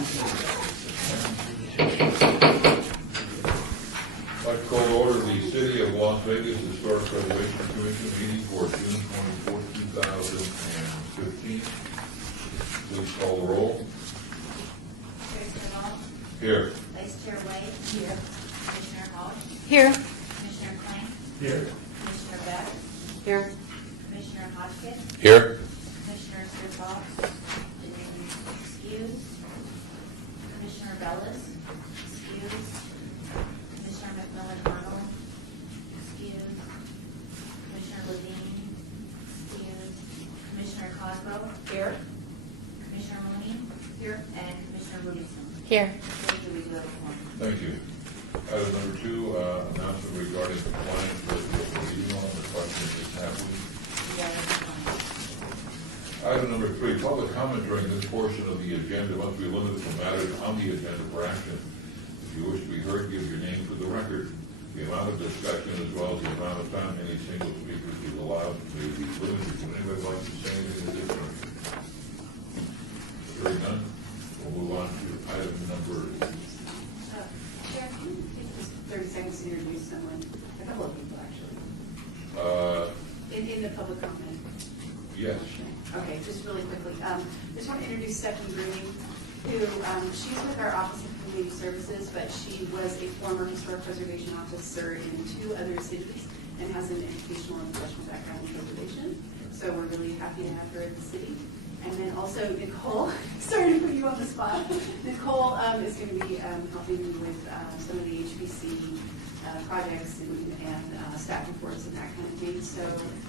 done. I'd like to call to order the City of Las Vegas Historic Preservation Commission meeting for June 24, 2015. Please call the roll. Chair Hall. Here. Vice Chair White. Here. Commissioner Hall. Here. Commissioner Klein. Here. Commissioner Beck. Here. Commissioner Hodgkin. Here. Commissioner Sirfall. Excused. Commissioner Bellis. Excused. Commissioner McMillan-Arnold. Excused. Commissioner Levine. Excused. Commissioner Cosgrove. Here. Commissioner Mooney. Here. And Commissioner Williamson. Here. Thank you. We do have a quorum. Thank you. Item number 2, announcement regarding compliance with the meeting law. The question is, have we? We are in compliance. Item number 3, public comment during this portion of the agenda must be limited to matters on the agenda for action. If you wish to be heard, give your name for the record. The amount of discussion as well as the amount of time any single speaker is allowed may be limited. Would anybody like to say anything additional? Hearing none, we'll move on to item number. Chair, can you take just 30 seconds to introduce someone? A couple of people, actually, in the public comment. Yes. Okay, just really quickly. Just want to introduce Stephanie Green, who she's with our Office of Community Services, but she was a former historic preservation officer in 2 other cities and has an educational and professional background in preservation. So we're really happy to have her at the city. And then also Nicole, sorry to put you on the spot. Nicole is going to be helping me with some of the HPC projects and staff reports and that kind of thing. So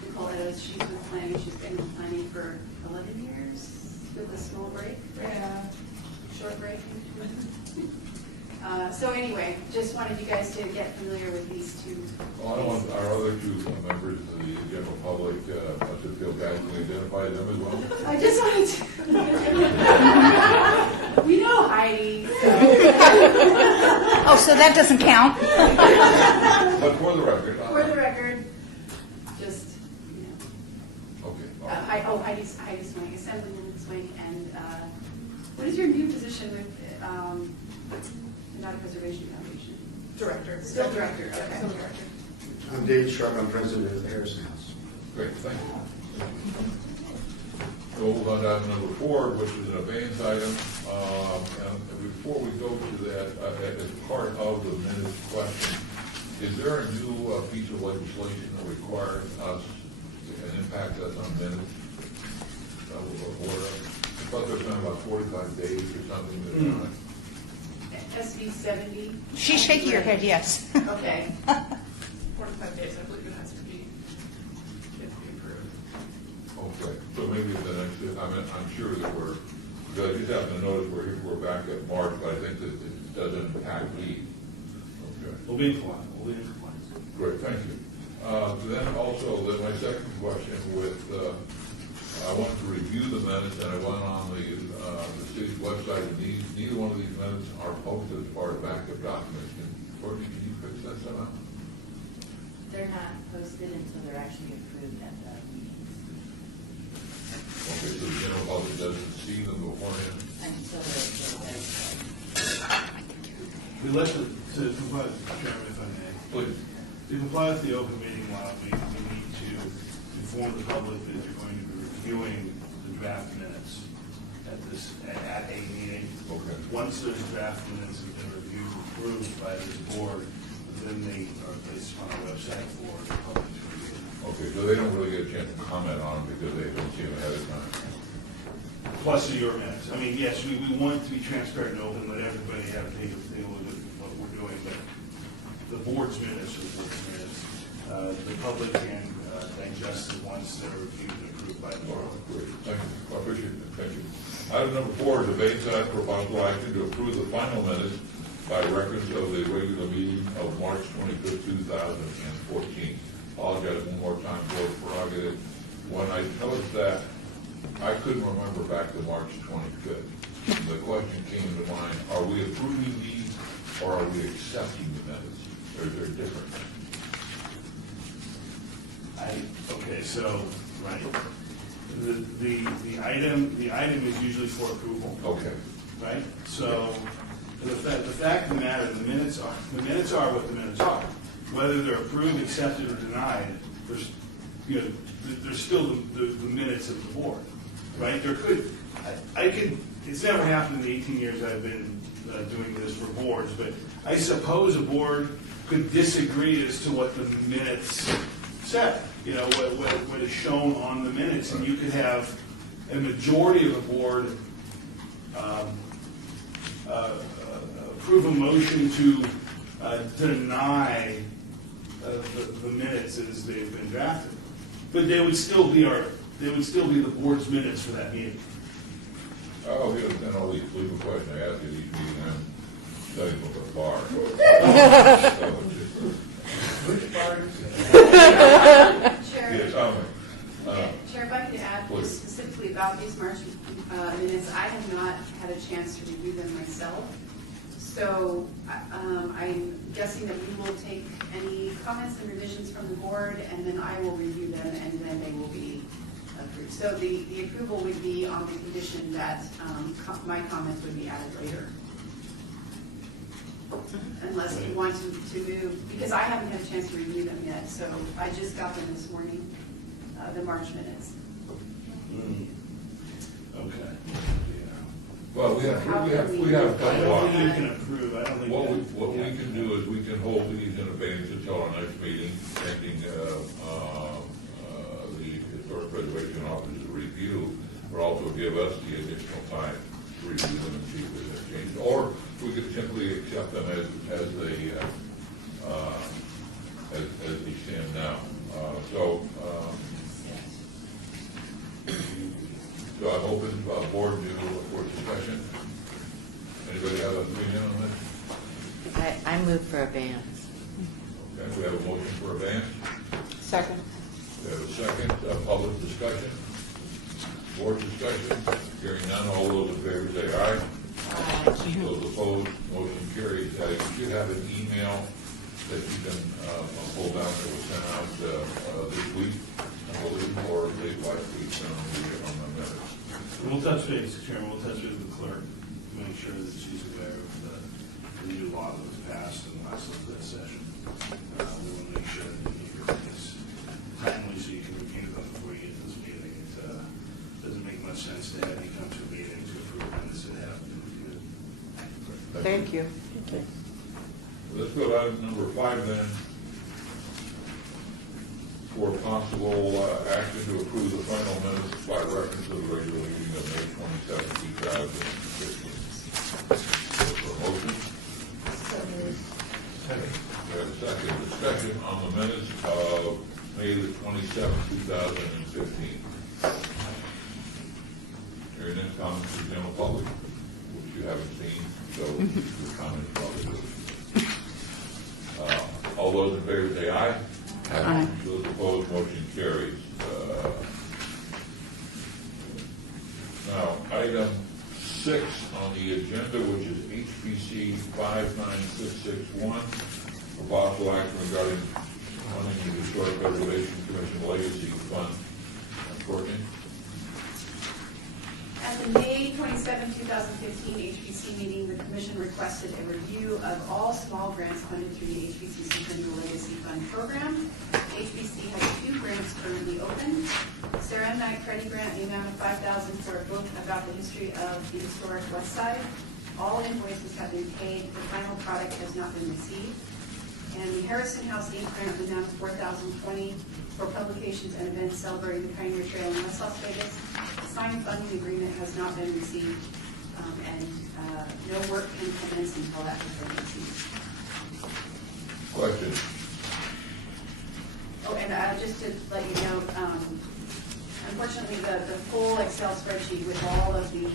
Nicole Eddowes, she's with planning. She's been in planning for 11 years with a small break. Yeah. Short break. So anyway, just wanted you guys to get familiar with these 2. Well, I want our other 2 members of the general public, must it feel bad to identify them as well? I just wanted to. We know Heidi. Oh, so that doesn't count? But for the record. For the record, just, you know. Okay. all right. Heidi's Swing, Assemblyman Swing, and what is your new position with the Nevada Preservation Foundation? Director. Still director, okay. Still director. I'm Dave Sharp. I'm president of the Harrison House. Great, thank you. So we'll move on to item number 4, which is an abeyance item. And before we go to that, as part of the minutes question, is there a new piece of legislation that requires us and impacts us on minutes? I thought there's been about 45 days or something. SB 70? She's shaking her head, yes. Okay. 45 days, I believe it has to be approved. Okay, so maybe the next, I'm sure that because I just happen to notice we're back at March, but I think that it doesn't impact me. Okay. We'll be in compliance. Great, thank you. Then my second question I wanted to review the minutes, and I went on the city's website, and neither one of these minutes are posted as part of backup documents. Courtney, can you fix that somehow? They're not posted until they're actually approved at the meetings. Okay, so the general public doesn't see them beforehand? Until they're We let to comply, Chairman, if I may. Please. To comply with the open meeting law, we need to inform the public that you're going to be reviewing the draft minutes at a meeting. Okay. Once those draft minutes have been reviewed and approved by this board, then they are placed on our website for the public to review. Okay, so they don't really get a chance to comment on them because they don't see them ahead of time. Plus your minutes. I mean, yes, we want to be transparent and open, let everybody have a take a look at what we're doing, but the board's minutes are the board's minutes. The public can digest it once they're reviewed and approved by the board. Great, thank you. I appreciate it. Thank you. Item number 4 is a Bayside for possible action to approve the final minutes by reference of the regular meeting of March 25th, 2014. Apologize one more time for the prerogative. When I noticed that, I couldn't remember back to March 25th. The question came to mind, are we approving these or are we accepting the minutes? Or is there a difference? Okay, so, right. The item is usually for approval. Okay. right? So, the fact of the matter, the minutes are what the minutes are. Whether they're approved, accepted, or denied, there's still the minutes of the board, right? There could, it's never happened in the 18 years I've been doing this for boards, but I suppose a board could disagree as to what the minutes said, what is shown on the minutes, and you could have a majority of the board approve a motion to deny the minutes as they've been drafted, but they would still be the board's minutes for that meeting. Oh, yeah, then I'll leave a question I ask at each meeting, I'm studying with the bar. Which part? Chair, Yes, Tommy. Chair, if I could add Please. specifically about these March minutes, I have not had a chance to review them myself. So I'm guessing that we will take any comments and revisions from the board, and then I will review them, and then they will be approved. So the approval would be on the condition that my comments would be added later. Unless you want to move, because I haven't had a chance to review them yet, so I just got them this morning, the March minutes. Okay. Well, we have a I couple don't of think you can approve, I don't think. What we can do is we can hold these in advance until our next meeting, pending the Historic Preservation Office's review, but also give us the additional time to review them and see if there's any changes. Or we could simply accept them as they stand now. So I'm open to our board for discussion. Anybody have an opinion on this? I move for abeyance. Okay, we have a motion for advance. Second. We have a second, public discussion. Board discussion. Hearing none, all those in favor say aye. Those opposed, motion carries. You should have an email that you can pull down that was sent out this week, I believe, or late last week on the minutes. We'll touch base, Chairman, we'll touch base with the clerk, to make sure that she's aware of the new law that was passed in the last legislative session. We want to make sure that you get your things timely so you can review them before you get to this meeting. It doesn't make much sense to have you come to a meeting to approve minutes that haven't been reviewed. Thank you. Let's go to item number 5 then. For possible action to approve the final minutes by reference to the regular meeting of May 27, 2015. For a motion? We have a second discussion on the minutes of May the 27th, 2015. Hearing none, comments from the general public, which you haven't seen, so your comments probably do. All those in favor say aye. Aye. Those opposed, motion carries. Now, item 6 on the agenda, which is HPC 59661, for possible action regarding funding the Historic Preservation Commission Legacy Fund. Courtney? At the May 27, 2015 HPC meeting, the Commission requested a review of all small grants funded through the HPC Centennial Legacy Fund program. HPC has 2 grants currently open. Sarah M. Knight Credit Grant, the amount of $5,000 for a book about the history of the historic West Side. All invoices have been paid. The final product has not been received. And the Harrison House Inc. grant, the amount of $4,020 for publications and events celebrating the Pioneer Trail in West Las Vegas. The signed funding agreement has not been received, and no work can commence until that has been received. Question? Oh, and just to let you know, unfortunately, the full Excel spreadsheet with all of the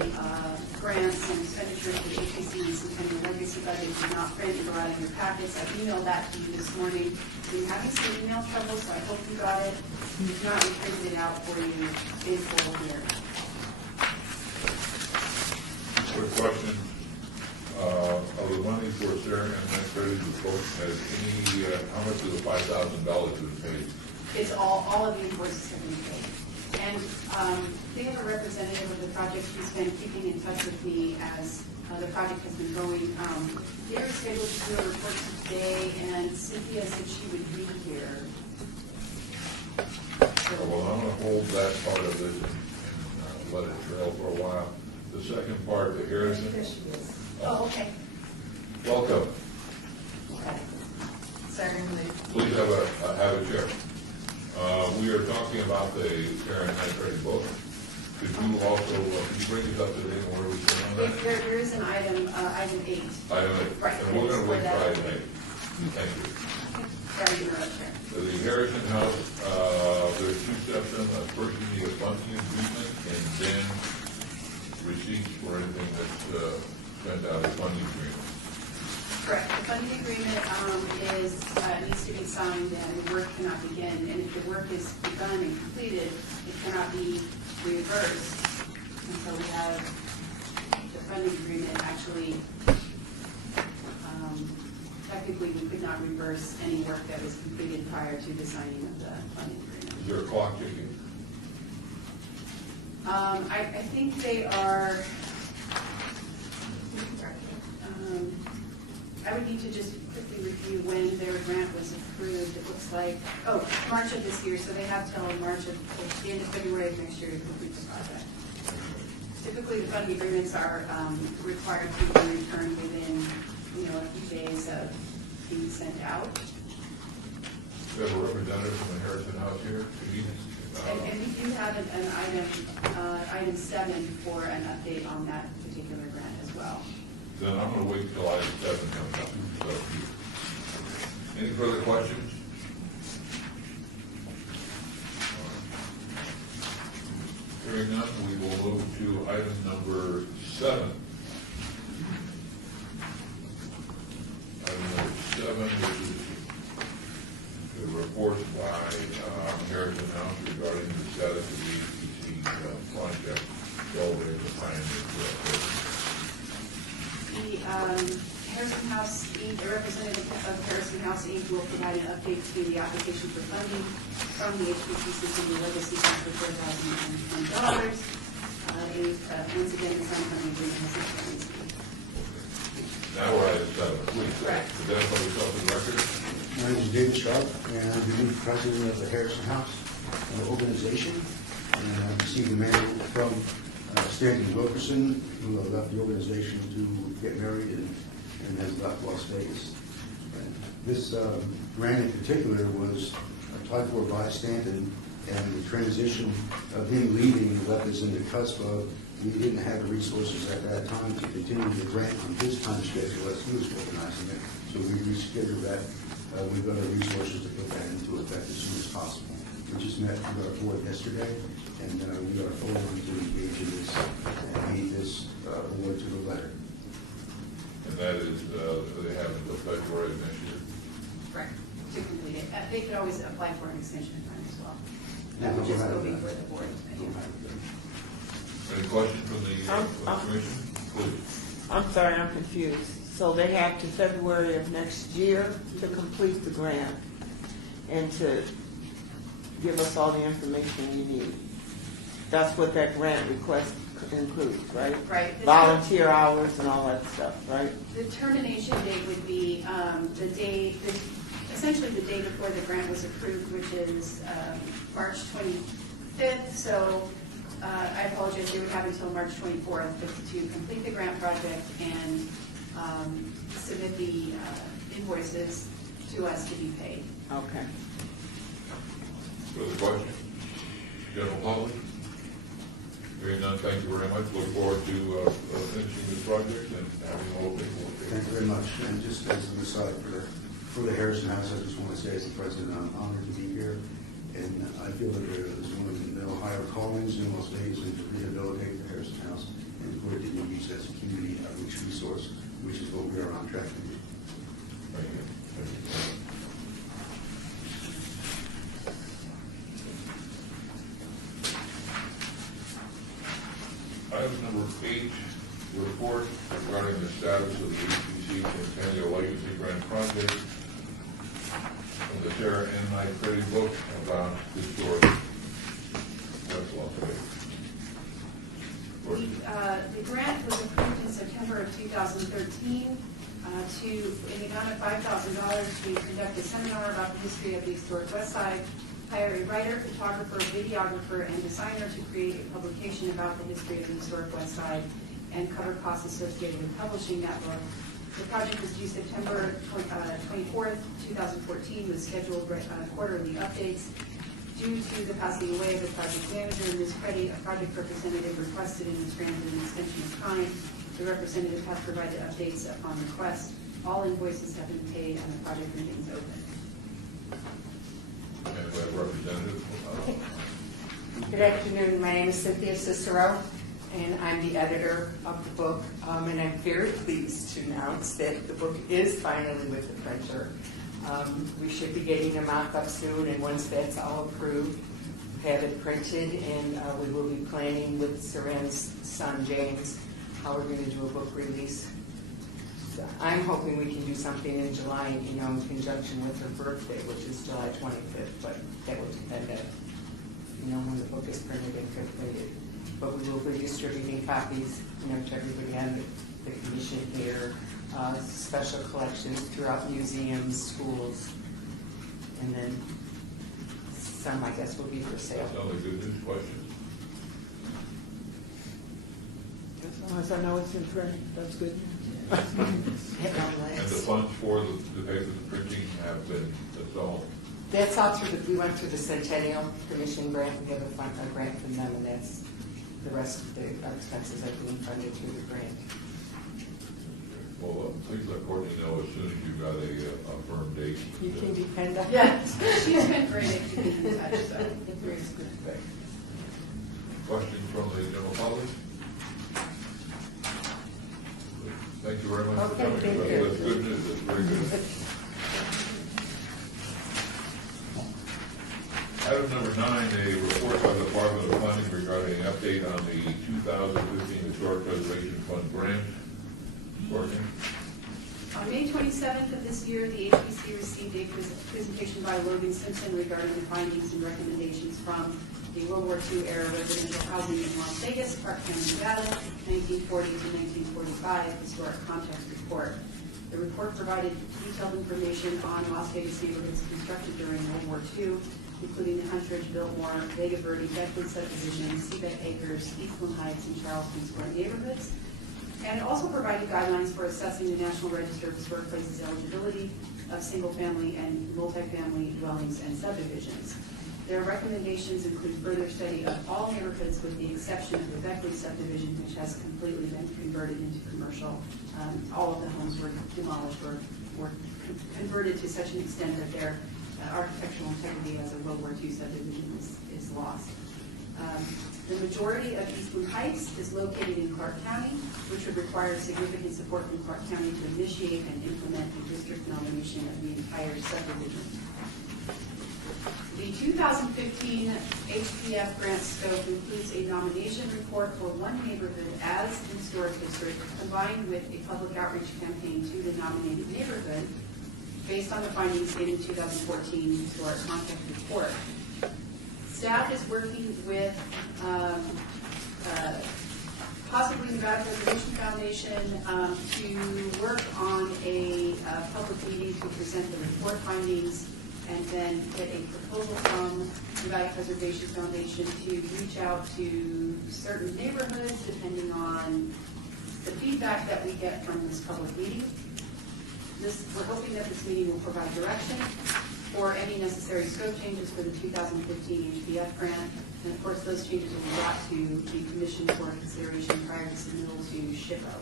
grants and expenditures for the HPC and Centennial Legacy budget did not print and go out in your packets. I emailed that to you this morning. We're having some email trouble, so I hope you got it. If not, we printed it out for you in full here. Quick question. Of the money for Sarah and that credit report, has any, how much of the $5,000 been paid? It's all of the invoices have been paid. And they have a representative of the project who's been keeping in touch with me as the project has been going. They're scheduled to do a report today, and Cynthia said she would be here. Well, I'm gonna hold that part of this and let it trail for a while. The second part, the Harrison. Oh, okay. Welcome. Sorry, Please have a chair. We are talking about the Karen Knight book. Could you also, could you bring us up to date on where we stand on that? there is an item, item 8. Item 8. Right. And we're gonna wait for item 8. Thank you. Sorry to interrupt there. The Harrison House, there's two steps in that. First, you need a funding agreement, and then receipts for anything that's sent out as funding agreement. Correct. The funding agreement needs to be signed and the work cannot begin. And if the work is begun and completed, it cannot be reimbursed. And so we have the funding agreement actually, technically we could not reimburse any work that was completed prior to the signing of the funding agreement. Is there a clock ticking? I think they are, I would need to just quickly review when their grant was approved. It looks like, March of this year, so they have till March of, the end of February of next year to complete the project. Typically, the funding agreements are required to be returned within, a few days of being sent out. We have a representative from the Harrison House here. And we do have an item 7 for an update on that particular grant as well. Then I'm going to wait until item 7 comes up. So, any further questions? Hearing none, we will move to item number 7. Item number 7, which is the report by Harrison House regarding the status of the EPC project. Celebrating the Pioneer Trail. The Harrison House Inc., a representative of Harrison House Inc. will provide an update to the application for funding from the HPC City Legacy Fund for $4,020. Once again, the Sun Funding Agreement has been signed. Now we're at 7. Please, Correct. identify yourself for the record. My name is David Sharp, and I'm the new president of the Harrison House organization. And I received a mail from Stanton Wilkerson, who left the organization to get married and has left Las Vegas. And this grant in particular was applied for by Stanton, and the transition of him leaving left us in the cusp of we didn't have the resources at that time to continue the grant on his time schedule as he was organizing it. So we rescheduled that. We've got our resources to put that into effect as soon as possible. We just met with our board yesterday, and we are full on to engage in this and meet this award to the letter. And that is, they have until February of next year. Correct. To complete it. They could always apply for an extension of time as well. Yeah, That would just we'll go have before that. the board. Any questions from the commission? Please. I'm sorry, I'm confused. So they have to February of next year to complete the grant and to give us all the information we need. That's what that grant request includes, right? Right. Volunteer hours and all that stuff, right? The termination date would be essentially the day before the grant was approved, which is March 25th. So I apologize, they would have until March 24th to complete the grant project and submit the invoices to us to be paid. Okay. Further questions? General public? Hearing none, thank you very much. Look forward to finishing this project and having all the paperwork. Thank you very much. And just as an aside for the Harrison House, I just want to say as the president, I'm honored to be here. And I feel that there is one of the higher callings in Las Vegas is to rehabilitate the Harrison House and to put it to good use as a community outreach resource, which is what we are on track to do. Thank you. Thank you. Item number 8, report regarding the status of the HPC Centennial Legacy Grant Project and the Sarah N. Knight Credit Book about historic That's a lot of money. The grant was approved in September of 2013 in the amount of $5,000 to conduct a seminar about the history of the historic West Side, hire a writer, photographer, videographer, and designer to create a publication about the history of the historic West Side, and cover costs associated with publishing that book. The project was due September 24th, 2014, with scheduled quarterly updates. Due to the passing away of the project manager, Ms. Creddy, a project representative, requested and was granted an extension of time. The representative has provided updates upon request. All invoices have been paid and the project remains open. And we have a representative. Good afternoon. My name is Cynthia Cicero, and I'm the editor of the book. And I'm very pleased to announce that the book is finally with the printer. We should be getting a mock-up soon, and once that's all approved, have it printed, and we will be planning with Saran's son, James, how we're going to do a book release. So I'm hoping we can do something in July, in conjunction with her birthday, which is July 25th, but that will depend on, when the book is printed and completed. But we will be distributing copies, to everybody on the commission here, special collections throughout museums, schools, and then some, I guess, will be for sale. Sounds like good news. Questions? As long as I know it's in print, that's good. And the funds for the pay for the printing have been installed. That's all we went through the Centennial Commission grant. We have a grant from them, and that's the rest of our expenses are being funded through the grant. Well, please let Courtney know as soon as you've got a firm date. You can depend on Yeah, she's been great at keeping in touch, so. Questions from the general public? Thank you very much for Okay, coming. thank you. That's good news. That's very good. Item number 9, a report by the Department of Planning regarding an update on the 2015 Historic Preservation Fund grant. Courtney? On May 27th of this year, the HPC received a presentation by Logan Simpson regarding the findings and recommendations from the World War II era residential housing in Las Vegas, Park County, Nevada, 1940 to 1945 historic context report. The report provided detailed information on Las Vegas neighborhoods constructed during World War II, including the Huntridge, Biltmore, Vega Verde, Beckley subdivision, Seabed Acres, Eastland Heights, and Charleston Square neighborhoods. And it also provided guidelines for assessing the National Register of Historic Places eligibility of single-family and multifamily dwellings and subdivisions. Their recommendations include further study of all neighborhoods with the exception of the Beckley subdivision, which has completely been converted into commercial. All of the homes were demolished or were converted to such an extent that their architectural integrity as a World War II subdivision is lost. The majority of Eastland Heights is located in Clark County, which would require significant support from Clark County to initiate and implement the district nomination of the entire subdivision. The 2015 HPF grant scope includes a nomination report for one neighborhood as an historic district, combined with a public outreach campaign to the nominated neighborhood based on the findings in the 2014 historic context report. Staff is working with possibly Nevada Preservation Foundation to work on a public meeting to present the report findings, and then get a proposal from Nevada Preservation Foundation to reach out to certain neighborhoods depending on the feedback that we get from this public meeting. We're hoping that this meeting will provide direction for any necessary scope changes for the 2015 HPF grant. And of course, those changes will be brought to the commission for consideration prior to submittal to SHPO.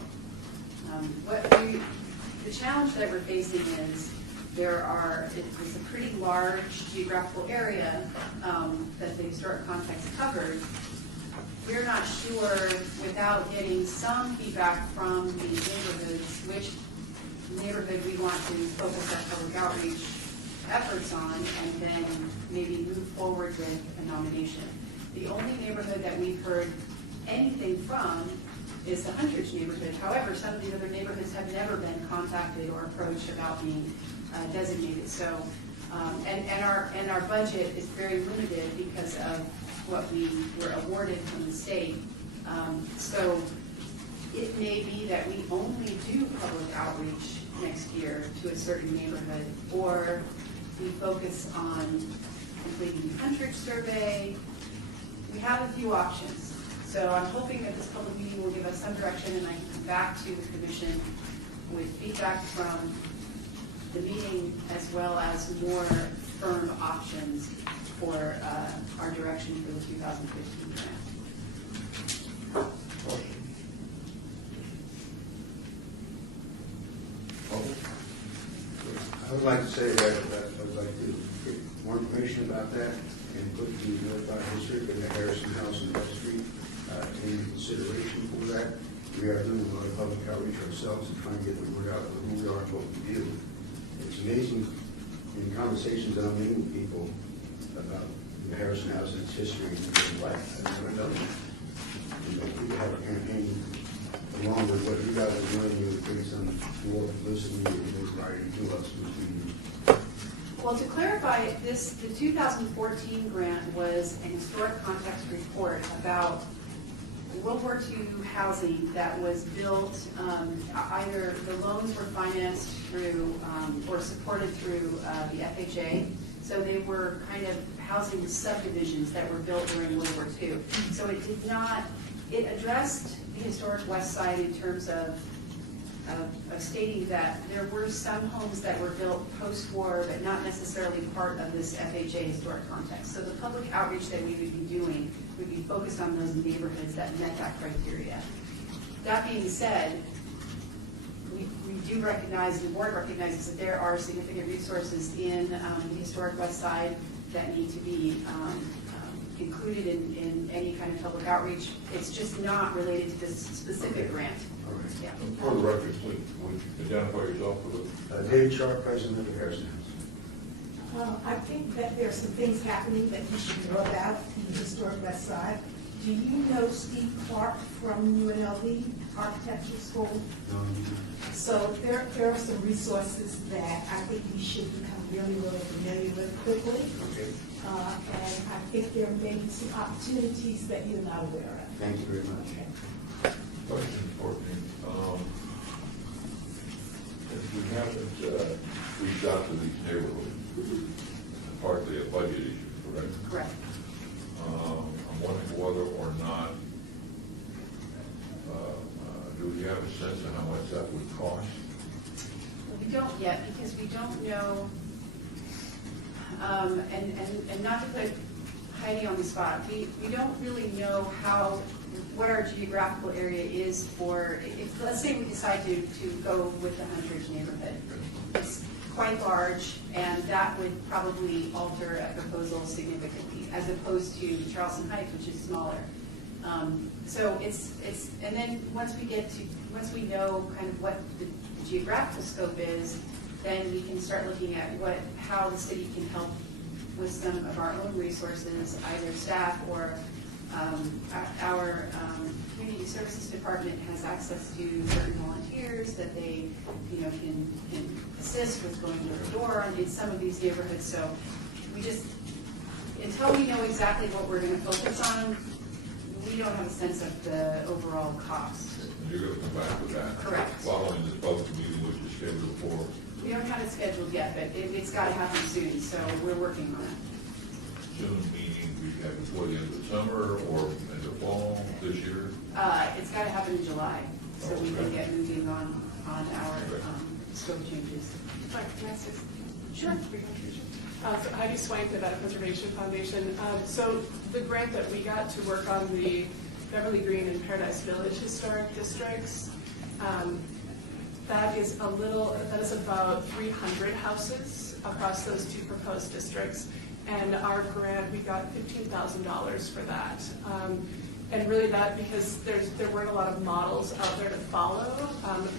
The challenge that we're facing is it's a pretty large geographical area that the historic context covered. We're not sure, without getting some feedback from the neighborhoods, which neighborhood we want to focus our public outreach efforts on, and then maybe move forward with a nomination. The only neighborhood that we've heard anything from is the Huntridge neighborhood. However, some of the other neighborhoods have never been contacted or approached about being designated. So, and our budget is very limited because of what we were awarded from the state. So it may be that we only do public outreach next year to a certain neighborhood, or we focus on completing the Huntrich survey. We have a few options. So I'm hoping that this public meeting will give us some direction, and I can come back to the commission with feedback from the meeting, as well as more firm options for our direction for the 2015 grant. I would like to say that I would like to get more information about that and put the notified district and the Harrison House and West Street in consideration for that. We are doing a lot of public outreach ourselves and trying to get the word out of who we are and what we do. It's amazing in conversations that I'm in with people about the Harrison House and its history and its life. I never know that. You know, people have a campaign along with what you guys are doing, you would bring some more publicity and notoriety to us, which we need. Well, to clarify, the 2014 grant was an historic context report about World War II housing that was built, either the loans were financed through or supported through the FHA. So they were kind of housing subdivisions that were built during World War II. So it did not, it addressed the historic West Side in terms of stating that there were some homes that were built post-war, but not necessarily part of this FHA historic context. So the public outreach that we would be doing would be focused on those neighborhoods that met that criteria. That being said, we do recognize, the board recognizes that there are significant resources in the historic West Side that need to be included in any kind of public outreach. It's just not related to this specific grant. All right. Yeah. For the record, please, would you identify yourself for the... David Sharp, President of the Harrison House. I think that there are some things happening that you should know about in the historic West Side. Do you know Steve Clark from UNLV Architecture School? So there are some resources that I think you should become really, really familiar with quickly. Okay. And I think there may be some opportunities that you're not aware of. Thank you very much. Okay. Question 14. If we haven't reached out to these neighborhoods, partly a budget issue, correct? Correct. I'm wondering whether or not, do we have a sense of how much that would cost? Well, we don't yet, because we don't know, and not to put Heidi on the spot, we don't really know what our geographical area is for, if, let's say we decide to go with the Huntrich neighborhood. It's quite large, and that would probably alter a proposal significantly, as opposed to Charleston Heights, which is smaller. So and then once we know kind of what the geographical scope is, then we can start looking at how the city can help with some of our own resources, either staff or our community services department has access to certain volunteers that they, can assist with going door to door in some of these neighborhoods. So we just, until we know exactly what we're going to focus on, we don't have a sense of the overall cost. And you're going to come back with that? Correct. Following this public meeting, which is scheduled for? We don't have it scheduled yet, but it's got to happen soon, so we're working on it. Soon, meaning we have before the end of the summer or in the fall this year? It's got to happen in July, so we can get moving on our scope changes. Sorry, can I ask this? Sure. So Heidi Swank, the Nevada Preservation Foundation. So the grant that we got to work on the Beverly Green and Paradise Village historic districts, that is about 300 houses across those two proposed districts. And our grant, we got $15,000 for that. And really that, because there weren't a lot of models out there to follow,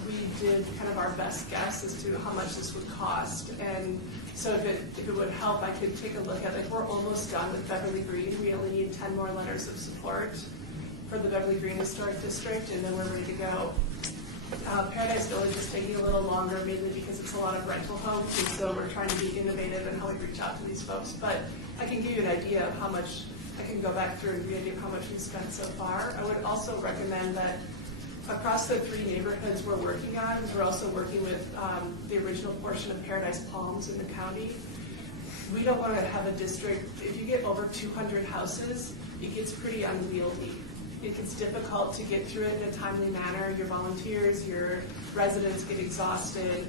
we did kind of our best guess as to how much this would cost. And so if it would help, I could take a look at it. We're almost done with Beverly Green. We only need 10 more letters of support for the Beverly Green Historic District, and then we're ready to go. Paradise Village is taking a little longer, mainly because it's a lot of rental homes, and so we're trying to be innovative in how we reach out to these folks. But I can give you an idea of how much I can go back through and read you how much we spent so far. I would also recommend that across the 3 neighborhoods we're working on, we're also working with the original portion of Paradise Palms in the county. We don't want to have a district, if you get over 200 houses, it gets pretty unwieldy. It gets difficult to get through it in a timely manner. Your volunteers, your residents get exhausted.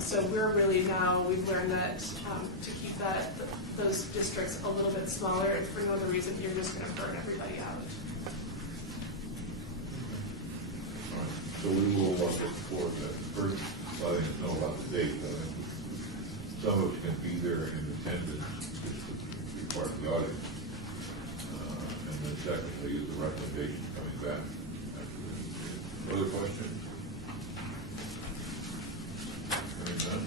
So we're really now, we've learned that to keep those districts a little bit smaller, and for no other reason, you're just going to burn everybody out. All right. So we will look forward to that. First, letting us know about the date. I think some of us can be there in attendance, just to be part of the audience. And then secondly, is the recommendation coming back after this. Other questions? Hearing none.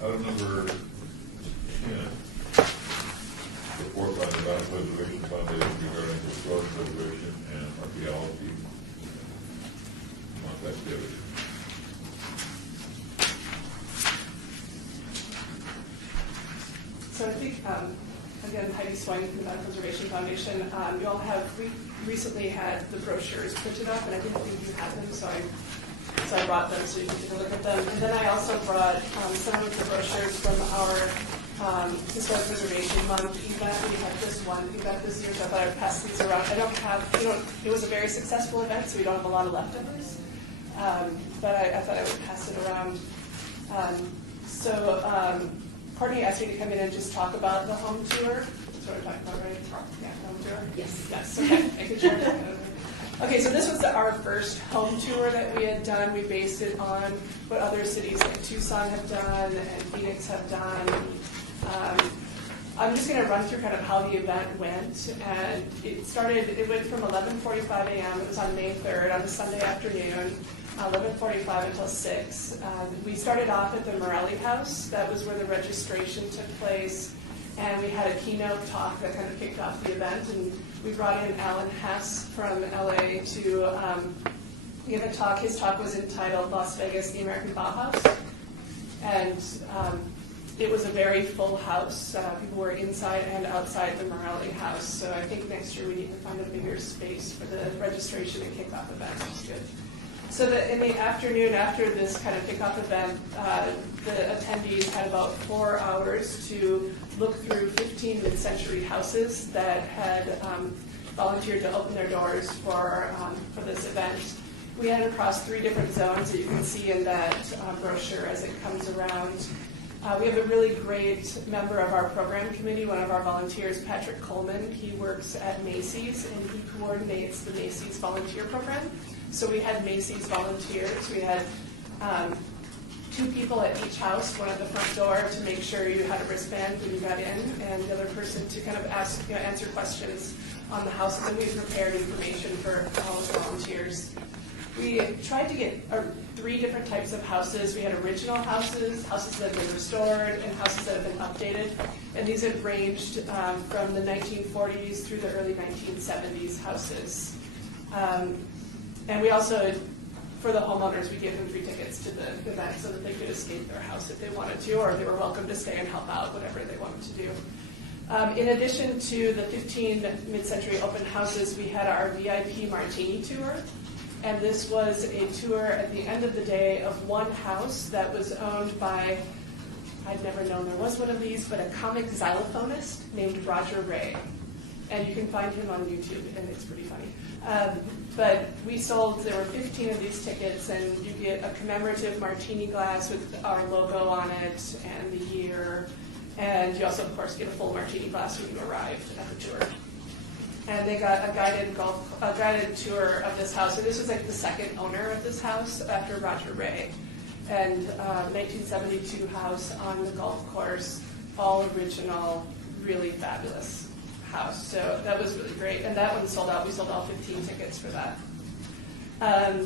Item number 10. Report by the Nevada Preservation Foundation regarding historic preservation and archaeology. Want activity. So I think, again, Heidi Swine from the Nevada Preservation Foundation, you all have recently had the brochures printed up, and I didn't think you had them, so I brought them so you can take a look at them. And then I also brought some of the brochures from our Historic Preservation Month event. We had this one event this year, so I thought I'd pass these around. I don't have, it was a very successful event, so we don't have a lot of leftovers. But I thought I would pass it around. Courtney asked me to come in and just talk about the home tour. That's what we're talking about, right? Yeah, home tour? Yes. Yes, okay. I can share that. Okay, so this was our first home tour that we had done. We based it on what other cities like Tucson have done and Phoenix have done. I'm just going to run through kind of how the event went. And it went from 11:45 a.m. It was on May 3rd on a Sunday afternoon, 11:45 until 6. We started off at the Morelli House. That was where the registration took place. And we had a keynote talk that kind of kicked off the event. And we brought in Alan Hess from LA to give a talk. His talk was entitled Las Vegas, the American Bauhaus. And it was a very full house. People were inside and outside the Morelli House. So I think next year we need to find a bigger space for the registration and kickoff event, which is good. So in the afternoon after this kind of kickoff event, the attendees had about 4 hours to look through 15 mid-century houses that had volunteered to open their doors for this event. We had across 3 different zones that you can see in that brochure as it comes around. We have a really great member of our program committee, one of our volunteers, Patrick Coleman. He works at Macy's, and he coordinates the Macy's volunteer program. So we had Macy's volunteers. We had 2 people at each house, one at the front door to make sure you had a wristband when you got in, and the other person to kind of answer questions on the houses, and we prepared information for all of the volunteers. We tried to get 3 different types of houses. We had original houses, houses that have been restored, and houses that have been updated. And these have ranged from the 1940s through the early 1970s houses. And we also, for the homeowners, we gave them free tickets to the event so that they could escape their house if they wanted to, or they were welcome to stay and help out, whatever they wanted to do. In addition to the 15 mid-century open houses, we had our VIP Martini tour. And this was a tour at the end of the day of one house that was owned by, I'd never known there was one of these, but a comic xylophonist named Roger Ray. And you can find him on YouTube, and it's pretty funny. But there were 15 of these tickets, and you get a commemorative martini glass with our logo on it and the year. And you also, of course, get a full martini glass when you arrive at the tour. And they got a guided tour of this house. And this was like the second owner of this house after Roger Ray. And 1972 house on the golf course, all original, really fabulous house. So that was really great. And that one sold out. We sold all 15 tickets for that.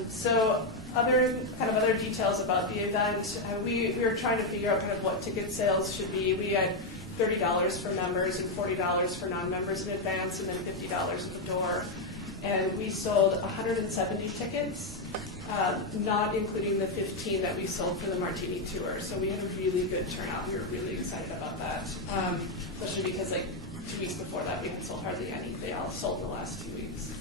So other details about the event. We were trying to figure out kind of what ticket sales should be. We had $30 for members and $40 for non-members in advance, and then $50 at the door. And we sold 170 tickets, not including the 15 that we sold for the Martini tour. So we had a really good turnout. We were really excited about that, especially because 2 weeks before that, we had sold hardly any. They all sold in the last 2 weeks.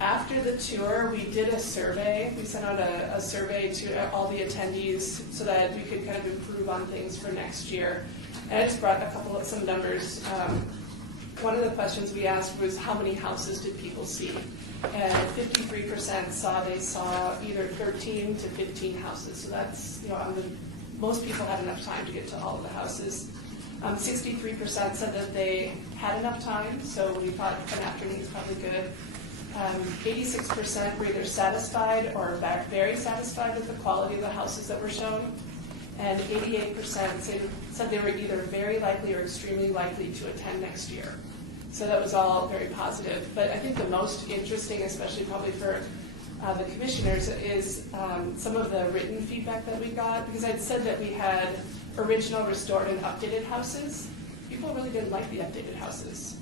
After the tour, we did a survey. We sent out a survey to all the attendees so that we could kind of improve on things for next year. And I just brought some numbers. One of the questions we asked was how many houses did people see? And 53% saw either 13 to 15 houses. So that's, most people had enough time to get to all of the houses. 63% said that they had enough time, so we thought an afternoon is probably good. 86% were either satisfied or very satisfied with the quality of the houses that were shown. And 88% said they were either very likely or extremely likely to attend next year. So that was all very positive. But I think the most interesting, especially probably for the commissioners, is some of the written feedback that we got. Because I'd said that we had original, restored, and updated houses. People really didn't like the updated houses.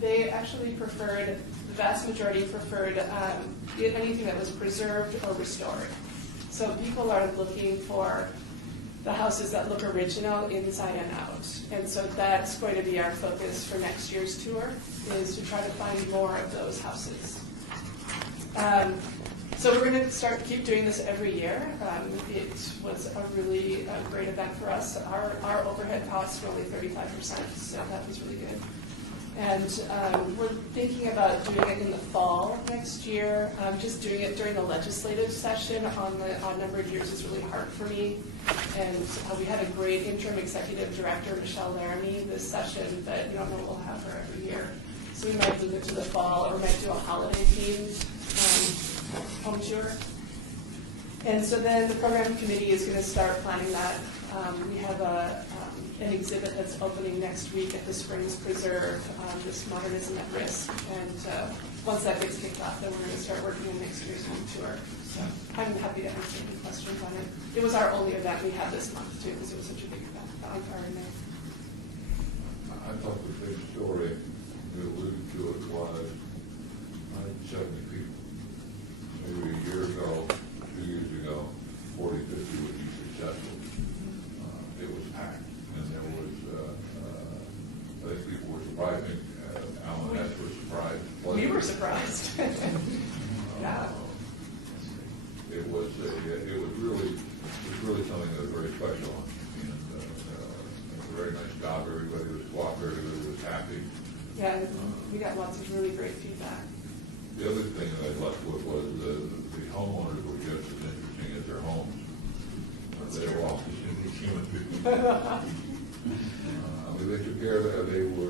They actually preferred, the vast majority preferred anything that was preserved or restored. So people are looking for the houses that look original inside and out. And so that's going to be our focus for next year's tour, is to try to find more of those houses. So we're going to keep doing this every year. It was a really great event for us. Our overhead costs were only 35%, so that was really good. And we're thinking about doing it in the fall next year. Just doing it during the legislative session on the odd number of years is really hard for me. And we had a great interim executive director, Michelle Laramie, this session, but we don't know what we'll have her every year. So we might move it to the fall, or we might do a holiday-themed home tour. And so then the program committee is going to start planning that. We have an exhibit that's opening next week at the Springs Preserve, this Modernism at Risk. And once that gets kicked off, then we're going to start working on next year's home tour. So I'm happy to answer any questions on it. It was our only event we had this month, too, because it was such a big event on fire in May. I thought the big story we alluded to it was 170 people. Maybe a year ago, 2 years ago, 40, 50 would be successful. It was packed, and there was, I think people were surprised. Alan Hess was surprised. We were surprised. Yeah. It was really something that was very special, and a very nice job. Everybody was cooperative, everybody was happy. Yeah, we got lots of really great feedback. The other thing that I left with was the homeowners were just as interesting as their homes. They were all just human beings. They took care of it.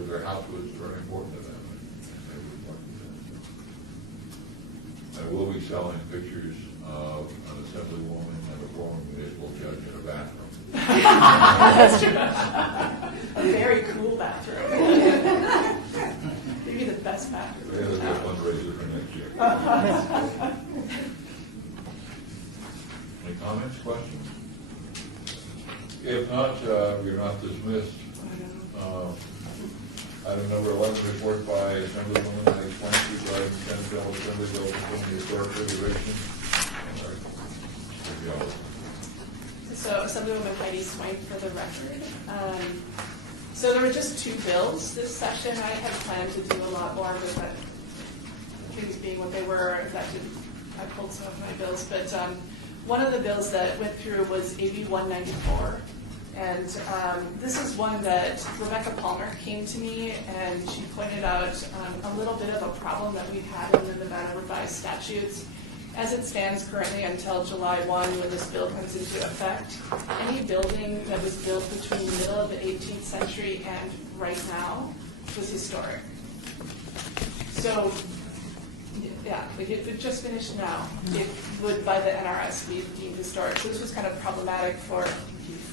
Their house was very important to them. I will be selling pictures of an assemblywoman and a former municipal judge in a bathroom. That's true. A very cool bathroom. Maybe the best bathroom. They have a fundraiser for next year. Any comments, questions? If not, you're not dismissed. Item number 11, report by Assemblywoman Heidi Swank regarding Senate Bill Assembly Bill from the Historic Preservation. So Assemblywoman Heidi Swank for the record. So there were just 2 bills this session. I had planned to do a lot more, but things being what they were, I pulled some of my bills. But one of the bills that went through was AB 194. And this is one that Rebecca Palmer came to me, and she pointed out a little bit of a problem that we've had in the Nevada revised statutes. As it stands currently until July 1, when this bill comes into effect, any building that was built between the middle of the 18th century and right now was historic. So, yeah, like if it just finished now, it would, by the NRS, be deemed historic. So this was kind of problematic for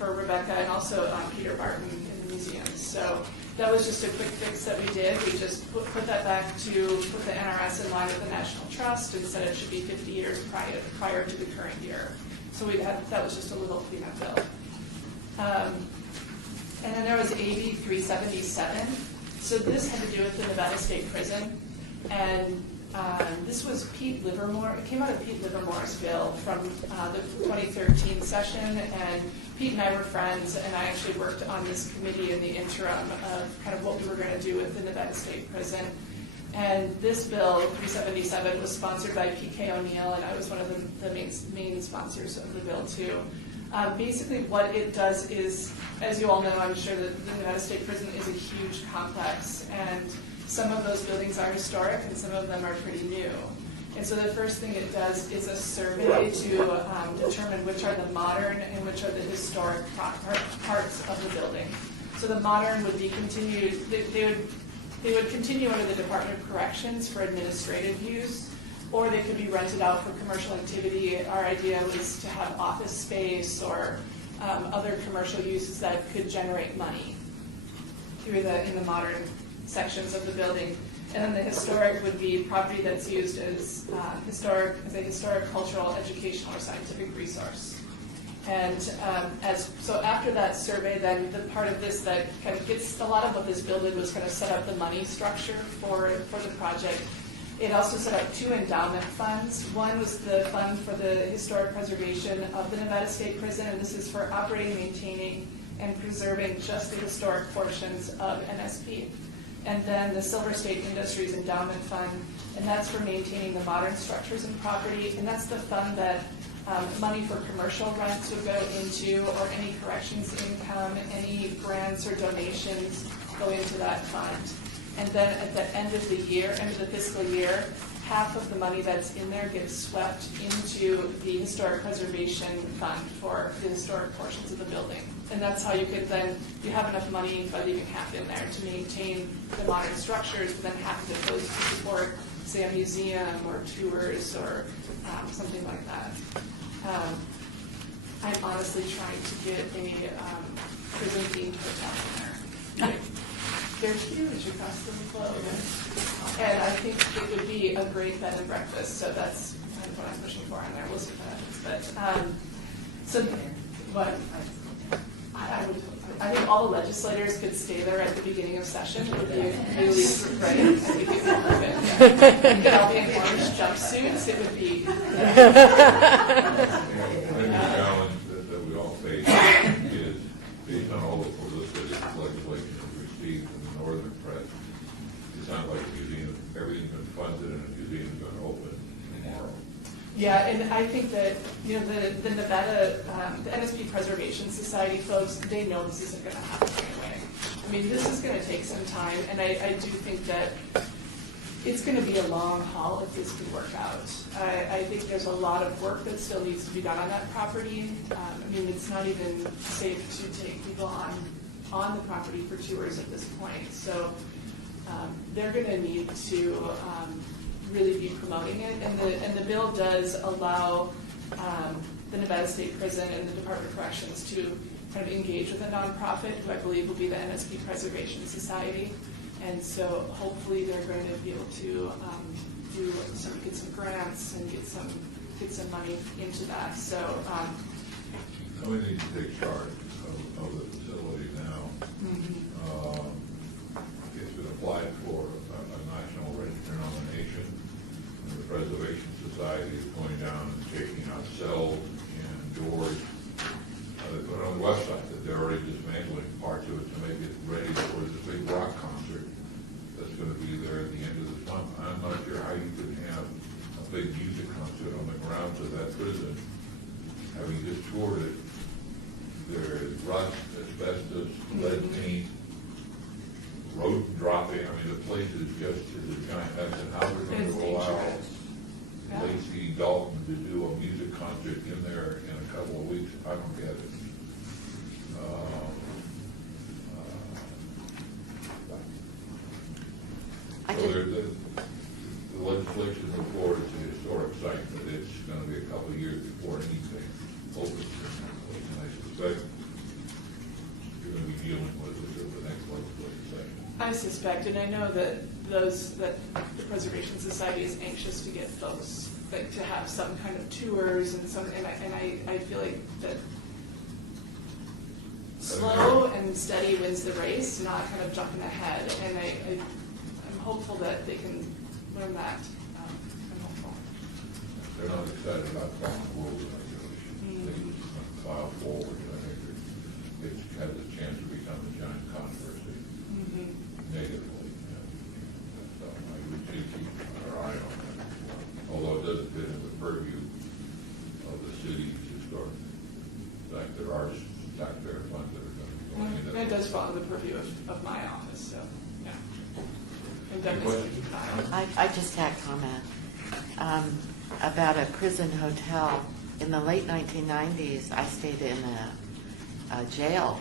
Rebecca and also Peter Barton in the museum. So that was just a quick fix that we did. We just put that back to put the NRS in line with the National Trust and said it should be 50 years prior to the current year. So that was just a little cleanup bill. And then there was AB 377. So this had to do with the Nevada State Prison. And This was Pete Livermore. It came out of Pete Livermore's bill from the 2013 session, and Pete and I were friends, and I actually worked on this committee in the interim of kind of what we were going to do with the Nevada State Prison. And this bill, 377, was sponsored by P.K. O'Neill, and I was one of the main sponsors of the bill too. Basically what it does is, as you all know, I'm sure that the Nevada State Prison is a huge complex, and some of those buildings are historic and some of them are pretty new. And so the first thing it does is a survey to determine which are the modern and which are the historic parts of the building. So the modern would be continued, they would continue under the Department of Corrections for administrative use, or they could be rented out for commercial activity. Our idea was to have office space or other commercial uses that could generate money in the modern sections of the building. And then the historic would be property that's used as a historic, cultural, educational, or scientific resource. And so after that survey, then the part of this that kind of gets a lot of what this bill did was kind of set up the money structure for the project. It also set up 2 endowment funds. One was the fund for the historic preservation of the Nevada State Prison, and this is for operating, maintaining, and preserving just the historic portions of NSP. And then the Silver State Industries Endowment Fund, and that's for maintaining the modern structures and property, and that's the fund that money for commercial rents would go into, or any corrections income, any grants or donations go into that fund. And then at the end of the year, end of the fiscal year, half of the money that's in there gets swept into the Historic Preservation Fund for the historic portions of the building. And that's how you could then, you have enough money by leaving half in there to maintain the modern structures, but then half of it goes to support, say, a museum or tours or something like that. I'm honestly trying to get a prison-themed hotel in there. They're huge across the globe. And I think it would be a great bed and breakfast, so that's kind of what I'm pushing for on there. We'll see what happens. But I think all the legislators could stay there at the beginning of session. It would be really great. I think it would love it. Yeah. We could all be in orange jumpsuits. It would be. The challenge that we all face is, based on all the publicity legislation we've received from the northern press, it sounds like a museum, everything's been funded and a museum is going to open tomorrow. Yeah, and I think that, the Nevada, the NSP Preservation Society folks, they know this isn't going to happen anyway. I mean, this is going to take some time, and I do think that it's going to be a long haul if this can work out. I think there's a lot of work that still needs to be done on that property. I mean, it's not even safe to take people on the property for tours at this point. So they're going to need to really be promoting it. And the bill does allow the Nevada State Prison and the Department of Corrections to kind of engage with a nonprofit, who I believe will be the NSP Preservation Society. And so hopefully they're going to be able to get some grants and get some money into that. So we need to take charge of the facility now. It's been applied for a national register nomination, and the Preservation Society is going down and taking out cells and doors. They put it on the website that they're already dismantling parts of it to make it ready for this big rock concert that's going to be there at the end of this month. I'm not sure how you could have a big music concert on the grounds of that prison. Having just toured it, there is rust, asbestos, lead paint, rodent dropping. I mean, the place is just a giant mess. And how we're going to allow Lacey Dalton to do a music concert in there in a couple of weeks, I don't get it. The legislation before is a historic site, but it's going to be a couple of years before anything opens. And I suspect you're going to be dealing with it at the next legislative session. I suspect, and I know that the Preservation Society is anxious to get folks to have some kind of tours and I feel like that slow and steady wins the race, not kind of jumping ahead. And I'm hopeful that they can learn that decided not to follow the rules and regulations. They just file forward, and I think it has a chance to become a giant controversy negatively. So I would say keep our eye on that as well. Although it doesn't fit in the purview of the city's historic. In fact, there are taxpayer funds that are going to be going into that. It does fall in the purview of my office, so, yeah. And Any definitely questions? keep an eye on it. I just had a comment about a prison hotel. In the late 1990s, I stayed in a jail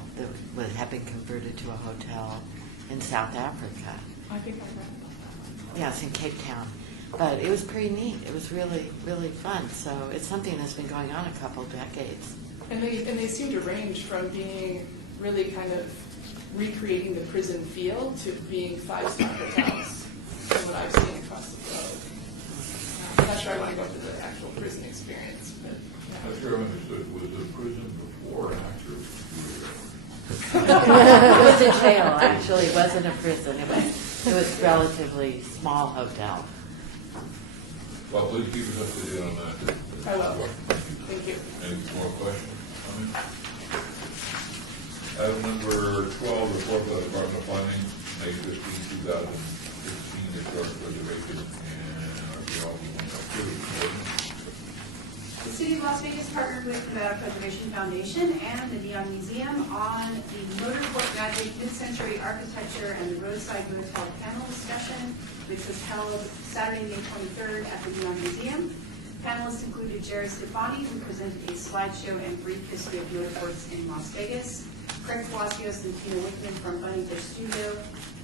that had been converted to a hotel in South Africa. I think I read about that one. Yes, in Cape Town. But it was pretty neat. It was really, really fun. So it's something that's been going on a couple decades. And they seem to range from being really kind of recreating the prison feel to being five-star hotels, from what I've seen across the globe. I'm not sure I want to go to the actual prison experience, but I'm not sure I understood, was the prison before or after? It was a jail, actually. It wasn't a prison. It was a relatively small hotel. Well, please keep us up to date on that. I will. Thank you. Any more questions? Item number 12, report by the Department of Planning, May 15, 2016, historic preservation and archaeology approved. The City of Las Vegas partnered with the Nevada Preservation Foundation and the Neon Museum on the Motorport Magic Mid-Century Architecture and the Roadside Motel panel discussion, which was held Saturday, May 23rd at the Neon Museum. Panelists included Jerry Stefani, who presented a slideshow and brief history of motorports in Las Vegas, Craig Palacios and Tina Wickman from Bunny Fish Studio,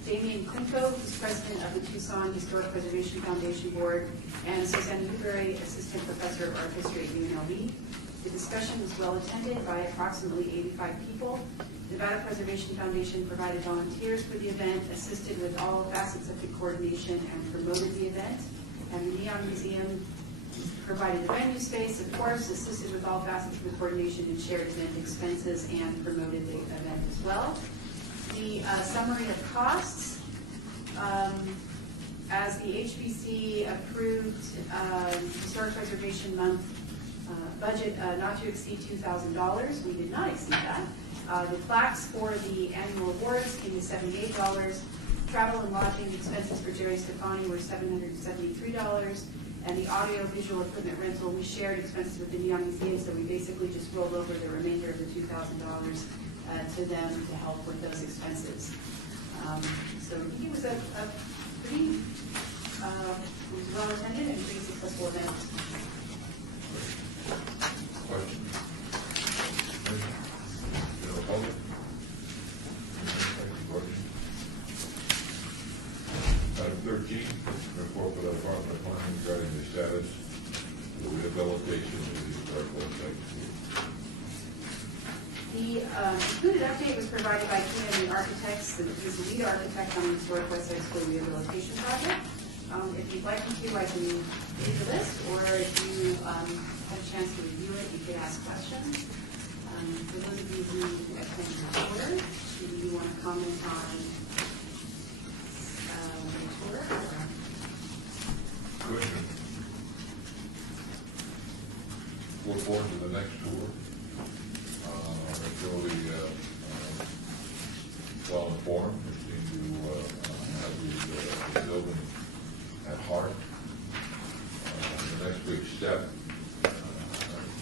Damian Klinko, who's president of the Tucson Historic Preservation Foundation Board, and Suzanne Newberry, assistant professor of art history at UNLV. The discussion was well attended by approximately 85 people. The Nevada Preservation Foundation provided volunteers for the event, assisted with all facets of the coordination, and promoted the event. And the Neon Museum provided the venue space, of course, assisted with all facets of the coordination and shared event expenses, and promoted the event as well. The summary of costs, as the HPC approved Historic Preservation Month budget not to exceed $2,000. We did not exceed that. The plaques for the annual awards came to $78. Travel and lodging expenses for Jerry Stefani were $773. And the audio-visual equipment rental, we shared expenses with the Neon Museum, so we basically just rolled over the remainder of the $2,000 to them to help with those expenses. So I think it was a pretty well-attended and pretty successful event. Questions? General public? Item 13, report by the Department of Planning regarding the status of the rehabilitation of the historical site. The included update was provided by Community Architects, who is the lead architect on the Historic West Side School Rehabilitation Project. If you'd like me to, I can read the list, or if you have a chance to review it, you could ask questions. For those of you who attend the tour, do you want to comment on the tour? Question. Look forward to the next tour. It's really well informed. It seems to have the building at heart. The next big step,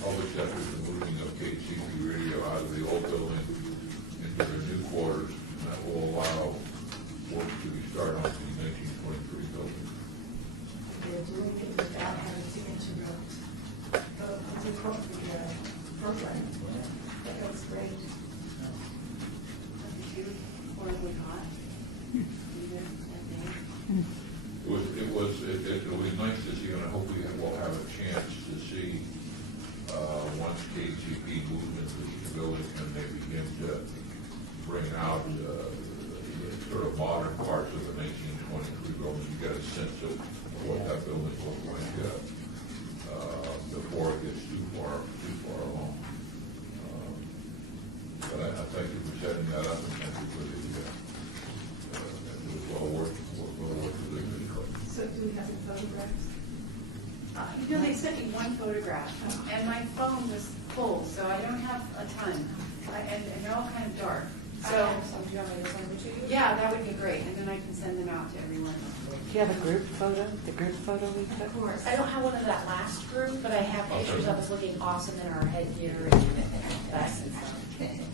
public step, is the moving of KCP Radio out of the old building into their new quarters, and that will allow work to be started on the 1923 building. They're doing it without having to interrupt the program. That was great. Horribly hot. It'll be nice to see, and I hope we'll have a chance to see once KCP moves into the building and they begin to bring out the sort of modern parts of the 1923 building. You get a sense of what that building looked like before it gets too far sent you one photograph, and my phone was full, so I don't have a ton. And they're all kind of dark. So, So, do you want me to send it to you? yeah, that would be great, and then I can send them out to everyone. Do you have a group photo? The group photo we took? Of course. I don't have one of that last group, but I have pictures of us looking awesome in our headgear and vests and stuff.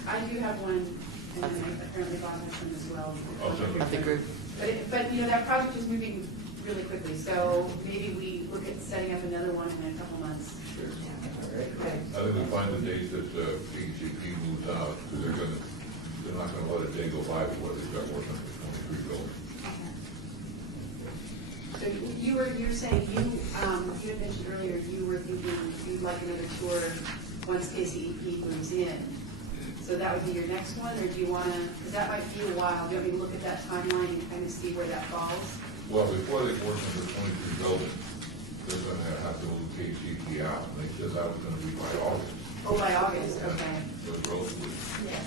I do have one, and then apparently Bob has one as well. Of the group? But you know, that project is moving really quickly, so maybe we look at setting up another one in a couple months. Sure. Okay. I think we find the date that PCP moves out, because they're not gonna let a day go by before they start working on the 23 building. So you were saying you had mentioned earlier you were thinking you'd like another tour once KCEP moves in. So that would be your next one, or do you want to, because that might be a while, do you want me to look at that timeline and kind of see where that falls? Well, before they work on the 23 building, they're gonna have to move KCP out, and they said that was gonna be by August. Oh, by August, okay. So it's relatively, Yes.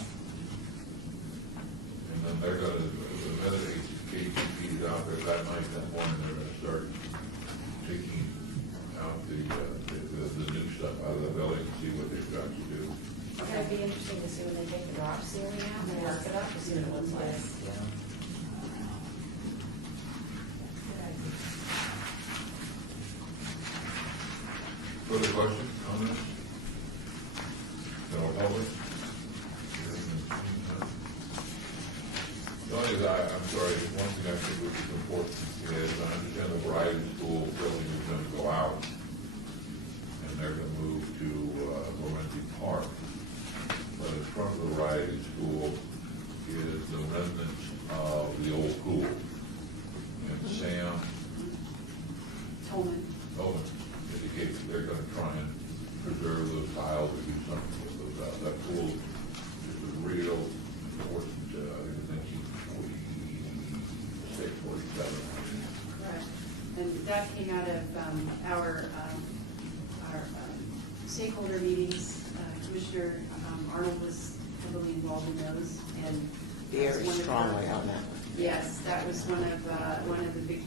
and then they're gonna, the minute KCP's out there that night, that morning, they're gonna start taking out the new stuff out of the building and see what they've got to do. It'd be interesting to see when they take the drop ceiling out and mark it up to see what it looks like. Further questions, comments? No public? The only thing I'm sorry, one thing I think which is important is I understand the Variety School building is going to go out, and they're going to move to Laurenti Park. But in front of the Variety School is the remnants of the old pool. And Sam Tolman. indicates that they're going to try and preserve those tiles or do something with those. That pool is a real important, I think it's 1946, 47. Correct. And that came out of our stakeholder meetings. Commissioner Arnold was heavily involved in those, and Very strongly on that. Yes, that was one of the big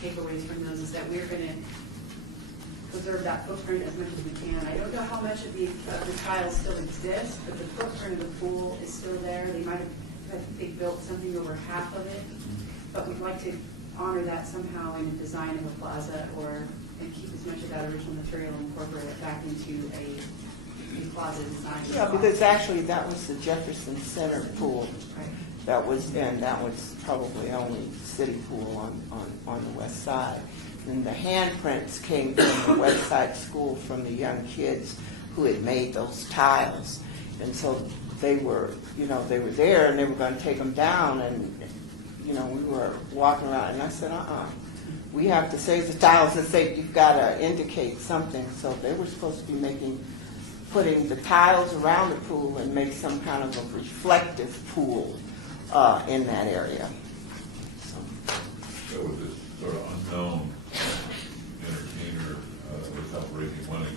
takeaways from those is that we're going to preserve that footprint as much as we can. I don't know how much of the tiles still exist, but the footprint of the pool is still there. They might have, I think they built something over half of it, but we'd like to honor that somehow in the design of a plaza and keep as much of that original material and incorporate it back into a plaza design. Yeah, because actually that was the Jefferson Center pool. Right. That was probably the only city pool on the west side. And the handprints came from the West Side School from the young kids who had made those tiles. And so they were there and they were going to take them down, and we were walking around and I said, we have to save the tiles and say you've got to indicate something. So they were supposed to be putting the tiles around the pool and make some kind of a reflective pool in that area. There was this sort of unknown entertainer was help raising money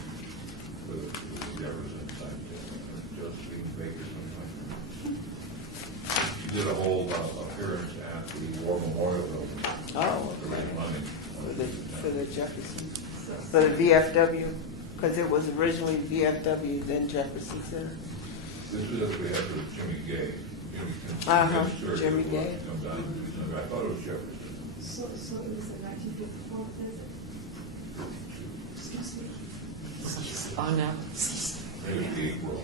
for the Jefferson site, Josephine Baker, something like that. She did a whole appearance at the War Memorial Building to raise money. For the Jefferson, for the VFW, because it was originally VFW, then Jefferson Center. This is as we had for Jimmy Gay. Jimmy Gay. Come down and do something. I thought it was Jefferson. So it was a 1954 visit? Excuse me. Oh, no. Maybe April.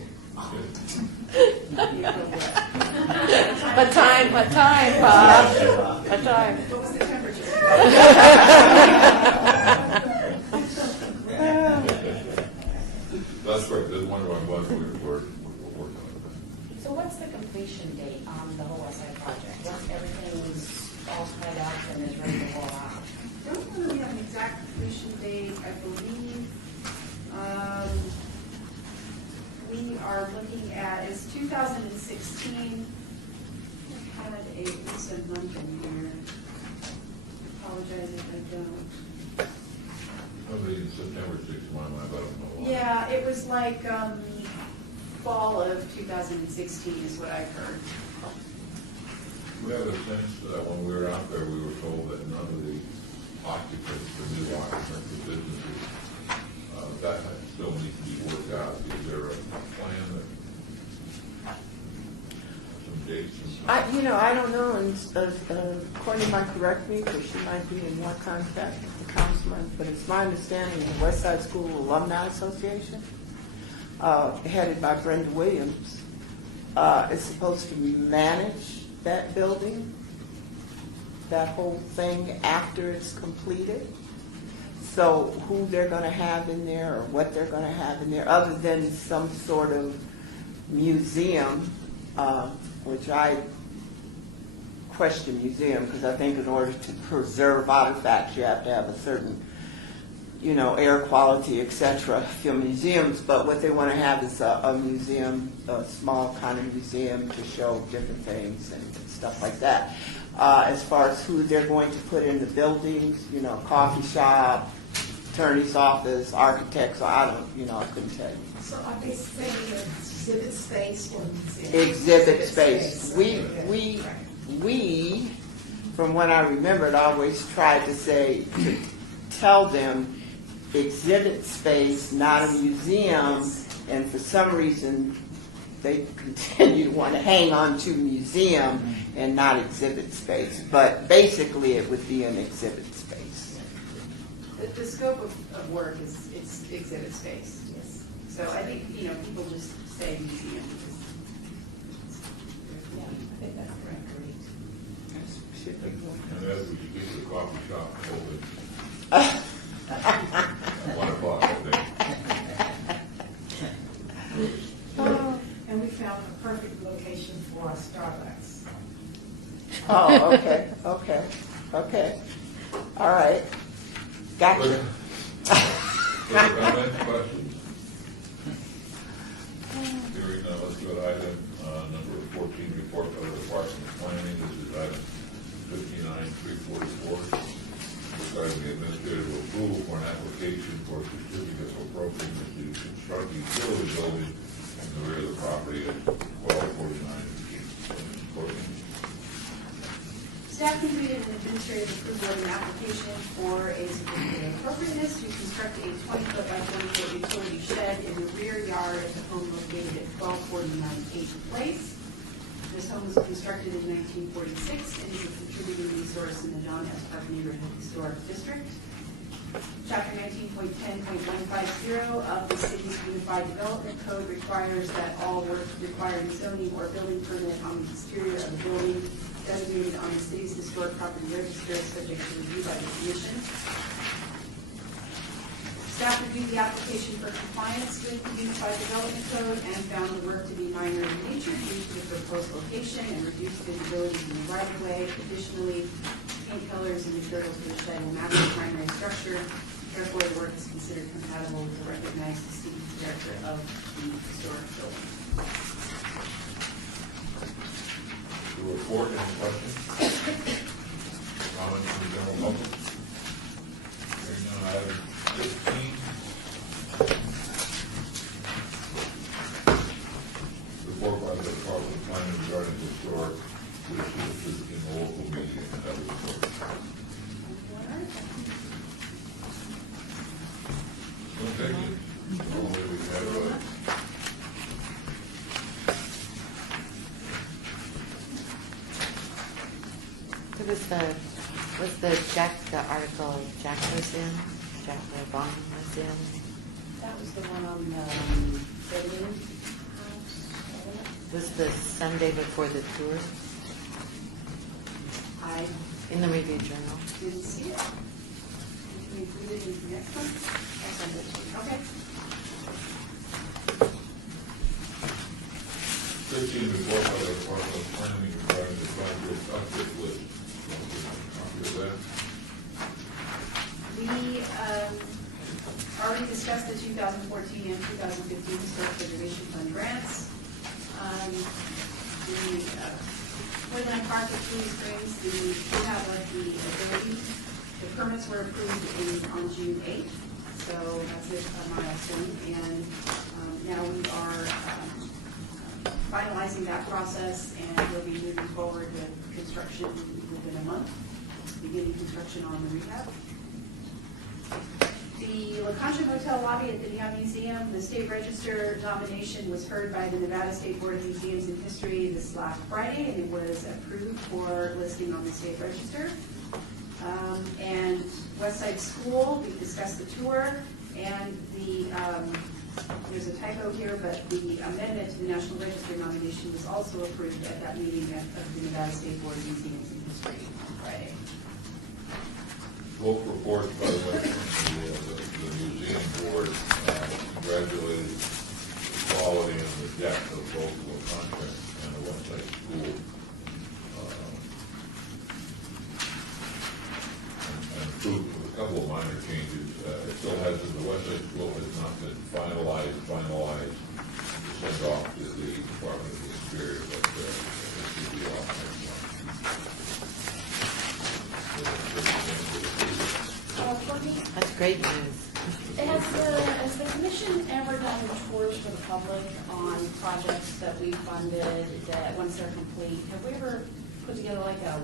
What time, Bob? What time? What was the temperature? That's correct. There's one where we're working on it. So what's the completion date on the whole West Side project? Once everything's all tied up and is ready to roll out? I don't know that we have an exact completion date. I believe we are looking at, it's 2016. I had a recent month in here. I apologize if I don't. Probably in September 6th, one of my, I don't know. Yeah, it was like fall of 2016 is what I've heard. We have a sense that when we were out there, we were told that none of the occupants, the new occupants, the businesses, I don't know, and Courtney might correct me, because she might be in more contact with the councilman, but it's my understanding the West Side School Alumni Association, headed by Brenda Williams, is supposed to manage that building, that whole thing after it's completed. So who they're going to have in there or what they're going to have in there, other than some sort of museum, which I question museum, because I think in order to preserve artifacts, you have to have a certain, air quality, etc. for museums. But what they want to have is a museum, a small kind of museum to show different things and stuff like that. As far as who they're going to put in the buildings, coffee shop, attorney's office, architects, I couldn't tell you. So are they saying exhibit space or museum? Exhibit space. Okay. We, from what I remembered, always tried to tell them exhibit space, not a museum, and for some reason they continue to want to hang on to museum and not exhibit space. But basically it would be an exhibit space. The scope of work is, it's exhibit space. Yes. So I think, people just say museum because. Yeah, I think that's correct. And as we get to the coffee shop, open. At 1 o'clock, I think. And we found a perfect location for our Starbucks. Oh, okay. All right. Gotcha. Further comments, questions? Hearing none, let's go to item number 14, report of the Department of Planning. This is item 59344. Regarding the administrative approval for an application for a certificate of appropriateness to construct a utility building in the rear of the property at 1249. Courtney? Staff completed an administrative approval of an application for a certificate of appropriateness to construct a 20-foot by 20-foot utility shed in the rear yard of the home located at 1249 H Place. This home was constructed in 1946 and is a contributing resource in the John S. Park Neighborhood Historic District. Chapter 19.10.150 of the City's Unified Development Code requires that all work requiring zoning or building permit on the exterior of the building designated on the city's historic property register is subject to review by the commission. Staff reviewed the application for compliance with the Unified Development Code and found the work to be minor in nature due to the proposed location and reduced visibility in the right-of-way. Additionally, paint colors and materials for the shed will match the primary structure. Therefore, the work is considered compatible with the recognized distinctive character of the historic building. The report, any questions? Comments from the general public? Hearing none, item 15. Report by the Department of Planning regarding historic issues in the local media and other reports. Okay. Normally we have It was the article Jack was in, Jack Bond was in. That was the one on the building house. Was the Sunday before the tour I in the Review Journal? didn't see it. Can we include it in the next one? I'll send it to you. Okay. 15, report by the Department of Planning regarding the five-year update list. Copy of that. We already discussed the 2014 and 2015 Historic Preservation Fund grants. For the park at Truly Springs, we do have the ability. The permits were approved on June 8th, so that's a milestone. And now we are finalizing that process, and we'll be moving forward with construction within a month, beginning construction on the rehab. The La Concha Hotel lobby at the Neon Museum, the State Register nomination was heard by the Nevada State Board of Museums and History this last Friday, and it was approved for listing on the State Register. And West Side School, we discussed the tour, and there's a typo here, but the amendment to the National Register nomination was also approved at that meeting of the Nevada State Board of Museums and History on Friday. Both reports, by the way, from the museum board congratulated the quality and the depth of both the contract and the West Side School. And approved with a couple of minor changes. It still has, the West Side School has not been finalized to send off to the Department of the Interior, but it should be off next month. Courtney, That's great news. has the commission ever done tours for the public on projects that we funded, that once they're complete, have we ever put together like a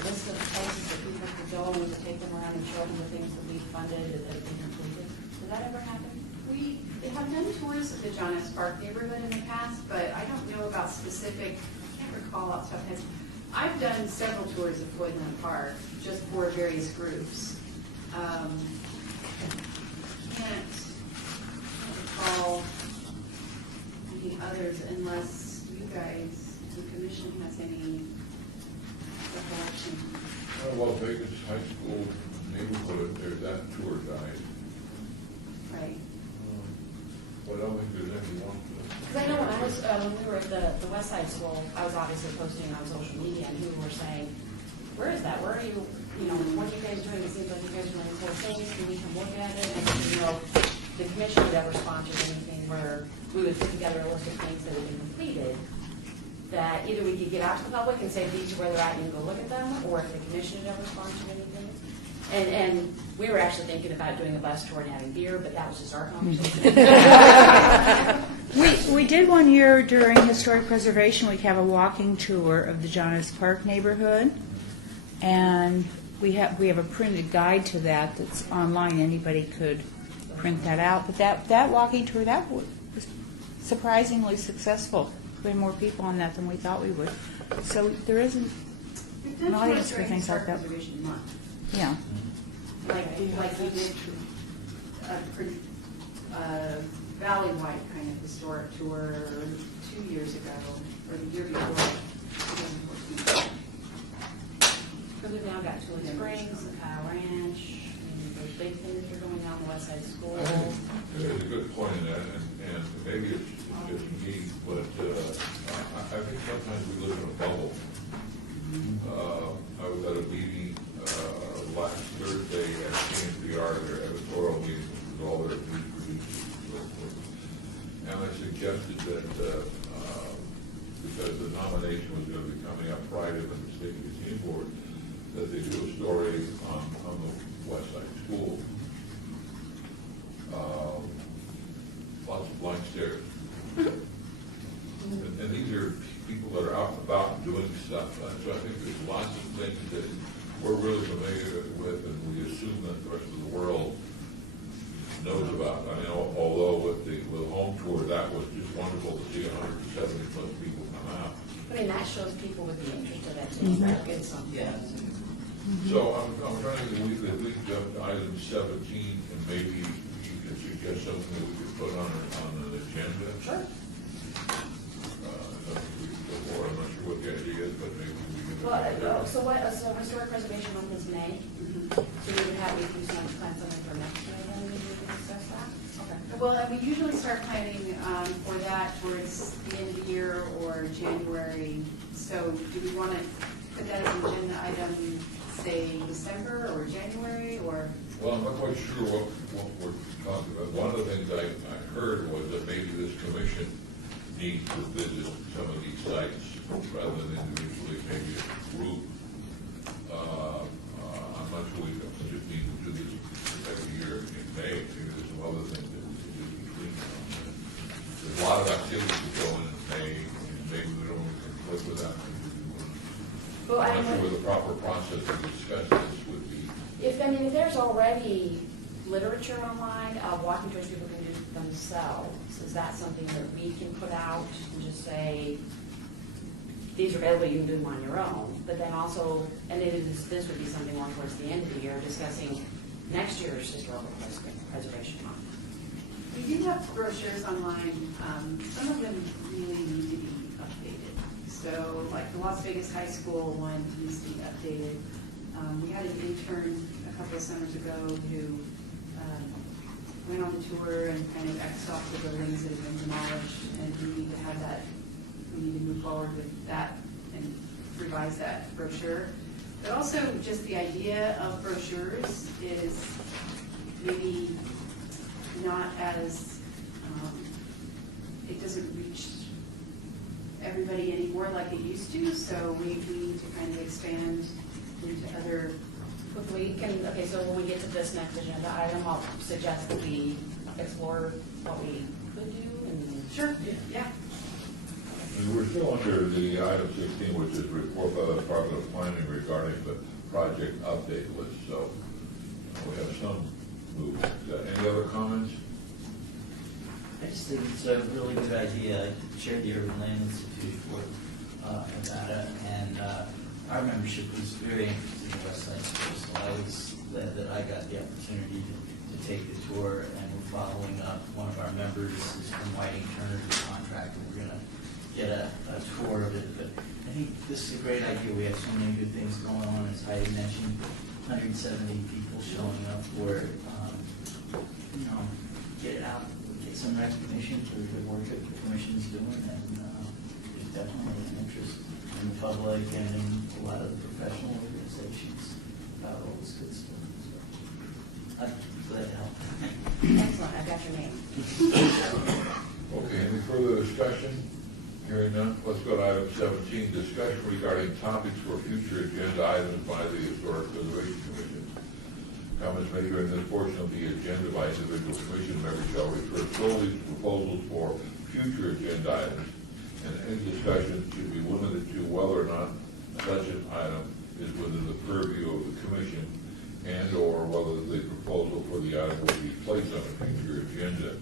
list of places that people could go and to take them around and show them the things that we funded that have been completed? Did that ever happen? We have done tours of the John S. Park neighborhood in the past, but I don't know about specific, I can't recall off the top of my head. I've done several tours of Floydland Park, just for various groups. Can't recall any others unless you guys, the commission, has any recollection. Well, Vegas High School neighborhood, there's that tour guide. Right. But I don't think there's any one. Because I know when we were at the West Side School, I was obviously posting on social media, and people were saying, where is that? Where are you? You know, what are you guys doing? It seems like you guys are doing cool things. Can we come look at it? And you know, the commission would ever sponsor anything where we would put together a list of things that had been completed, that either we could get out to the public and say these are where they're at and you can go look at them, or if the commission had ever sponsored anything. And we were actually thinking about doing a bus tour and having beer, but that was just our conversation. We did one year during historic preservation. We have a walking tour of the John S. Park neighborhood, and we have a printed guide to that that's online. Anybody could print that out. But that walking tour, that was surprisingly successful. We had more people on that than we thought we would. So there isn't We've an done audience tours for during things like Historic that. Preservation Month. Yeah. Like we did a pretty valley-wide kind of historic tour 2 years ago, or the year before, 2014. Because we've now got Tully Springs, the Kyle Ranch, and those big things that are going on the West Side School. I think there's a good point in that, and maybe it's just me, but I think sometimes we live in a bubble. I was at a meeting last Thursday at CNPR, their editorial meeting, with all their news producers and so forth. And I suggested that because the nomination was going to be coming up Friday with the State Museum Board, that they do a story on the West Side School. Lots of blank stares. And these are people that are out and about and doing stuff. So I think there's lots of things that we're really familiar with, and we assume that the rest of the world knows about. I mean, although with the home tour, that was just wonderful to see 170 plus people come out. I mean, that shows people would be interested in that too. That gets something. Yeah. So I'm trying to think if we can jump to item 17, and maybe you can suggest something that we could put on an agenda. Sure. I'm not sure what the idea is, but maybe we can. Well, so historic preservation month is May. So we would have, we can plan something for next year, then we can discuss that? Okay. Well, and we usually start planning for that towards the end of the year or January. So do we want to put that as an agenda item, say December or January, or? Well, I'm not quite sure what we're talking about. One of the things I heard was that maybe this commission needs to visit some of these sites rather than individually, maybe a group. I'm not sure we just need to do this every year in May. Maybe there's some other things that we can do between now and then. There's a lot of activities that go in May, and maybe we don't conflict with that. Well, I'm not sure what the proper process to discuss this would be. If there's already literature brochure online, walking tours people can do themselves. Is that something that we can put out and just say, these are available, you can do them on your own? But then also, and this would be something more towards the end of the year, discussing next year's historical preservation month. We do have brochures online. Some of them really need to be updated. So like the Las Vegas High School one needs to be updated. We had an intern a couple of summers ago who went on the tour and kind of X'd off the buildings that had been demolished, and we need to have that, we need to move forward with that and revise that brochure. But also just the idea of brochures is maybe not as, it doesn't reach everybody anymore like it used to, so we need to kind of expand into other. We can, okay, so when we get to this next agenda item, I'll suggest that we explore what we could do and. Sure, yeah. And we're still under the item 16, which is report by the Department of Planning regarding the project update list. So we have some movement. Any other comments? I just think it's a really good idea. I chaired the Urban Land Institute for about it, and our membership was very interested in West Side School, so I was glad that I got the opportunity to take the tour, and we're following up. One of our members is from Whiting Turner, the contractor. We're going to get a tour of it, but I think this is a great idea. We have so many good things going on, as Heidi mentioned, 170 people showing up for it. Get it out, get some recognition for the good work that the commission is doing, and there's definitely an interest in the public and in a lot of the professional organizations about all this good stuff. So I'm glad to help. Excellent, I've got your name. Okay, any further discussion? Hearing none, let's go to item 17, discussion regarding topics for future agenda items by the Historic Preservation Commission. Comments made during this portion of the agenda by individual commission members shall refer solely to proposals for future agenda items, and any discussion should be limited to whether or not such an item is within the purview of the commission, and or whether the proposal for the item will be placed on a future agenda.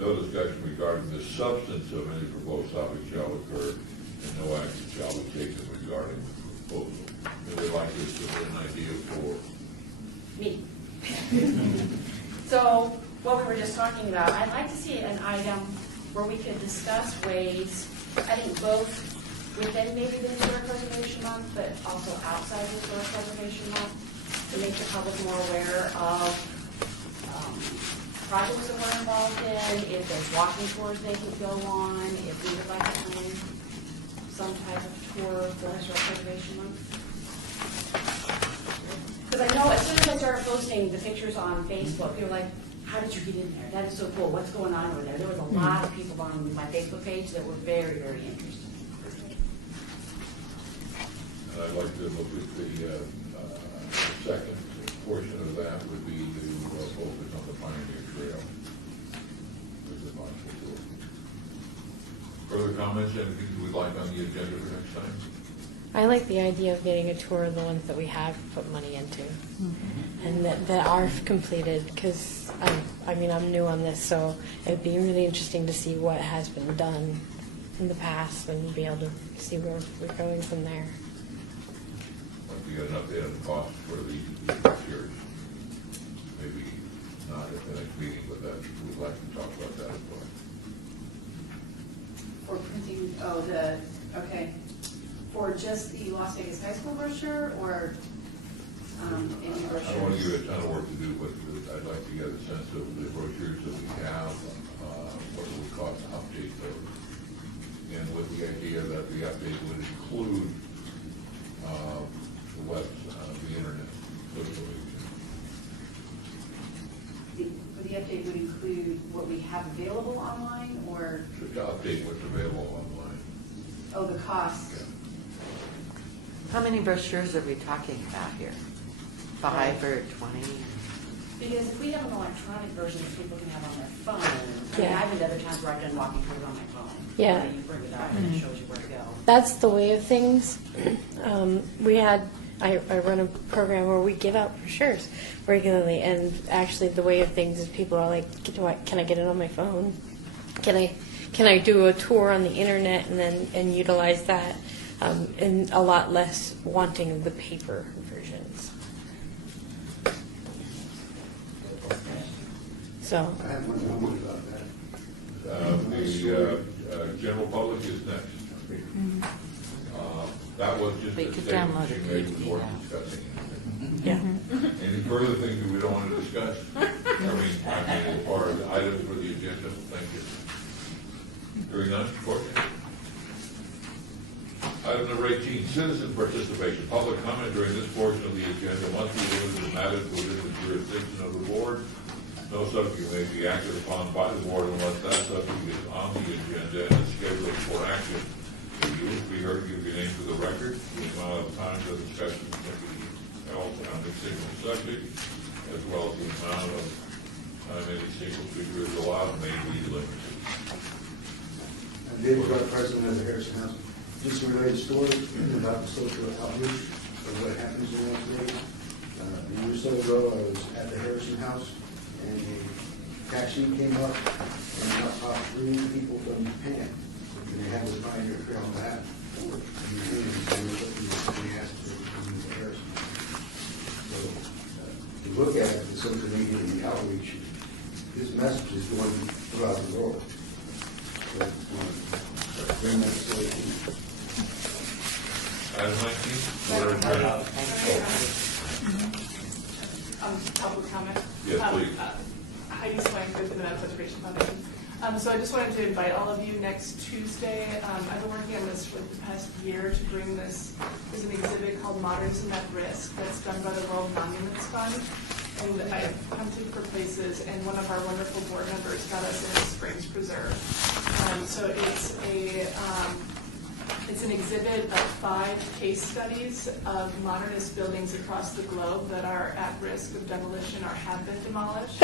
No discussion regarding the substance of any proposed topic shall occur, and no action shall be taken regarding the proposal. Would like to submit an idea for Me. So what we were just talking about, I'd like to see an item where we could discuss ways, I think both within maybe the Historic Preservation Month, but also outside the Historic Preservation Month, to make the public more aware of projects that we're involved in, if there's walking tours they could go on, if we would like to plan some type of tour for Historic Preservation Month. Because I know as soon as I started posting the pictures on Facebook, people were like, how did you get in there? That is so cool. What's going on over there? There was a lot of people on my Facebook page that were very, very interested. And I'd like to look at the second portion of that would be to focus on the Pioneer Trail. As a possible tour. Further comments, anything you would like on the agenda for next time? I like the idea of getting a tour of the ones that we have put money into and that are completed, because I'm new on this, so it'd be really interesting to see what has been done in the past and be able to see where we're going from there. Like we got an update on the cost for the years. Maybe not at the next meeting, but that we'd like to talk about that as well. For printing, okay. For just the Las Vegas High School brochure, or any brochures? I don't want to give it a ton of work to do, but I'd like to get a sense of the brochures that we have, what it would cost to update those. And with the idea that the update would include the web, the internet. The update would include what we have available online, or? To update what's available online. Oh, the cost. Yeah. How many brochures are we talking about here? 5 or 20? Because if we have an electronic version that people can have on their phone, I mean, Yeah. I've been to other times where I've done walking tours on my phone. Yeah. You bring it up and it shows you where to go. That's the way of things. We had I run a program where we give out brochures regularly, and actually the way of things is people are like, can I get it on my phone? Can I do a tour on the internet and utilize that, and a lot less wanting of the paper versions. So. I have one comment about that. The general public is next. That was just They a could statement download she it made via before email. discussing it. Yeah. Any further things that we don't want to discuss? As far as items for the agenda, thank you. Hearing none, Courtney. Item number 18, citizen participation. Public comment during this portion of the agenda must be limited to matters within the jurisdiction of the board. No subject may be acted upon by the board unless that subject is on the agenda and is scheduled for action. You will be heard, give your name for the record. The amount of time the discussion can be held on a single subject, as well as the amount of time any single speaker is allowed may be limited. I'm David Clark, president of the Harrison House. Just a related story about the social outreach of what happens in that city. A year or so ago, I was at the Harrison House, and a taxi came up and about 3 people from Japan. And they had the Pioneer Trail map for the museum, and they were looking at the asked to come to Harrison. So, if you look at the social media and the outreach, this message is going throughout the world. So, bring that story to you. Item 19, we're adjourned. Public comment. Yes, please. Heidi Swank with the Nevada Preservation Foundation. So I just wanted to invite all of you next Tuesday. I've been working on this for the past year to bring this as an exhibit called Modernism at Risk that's done by the World Monuments Fund. And I've hunted for places, and one of our wonderful board members got us in Springs Preserve. So it's an exhibit of 5 case studies of modernist buildings across the globe that are at risk of demolition or have been demolished.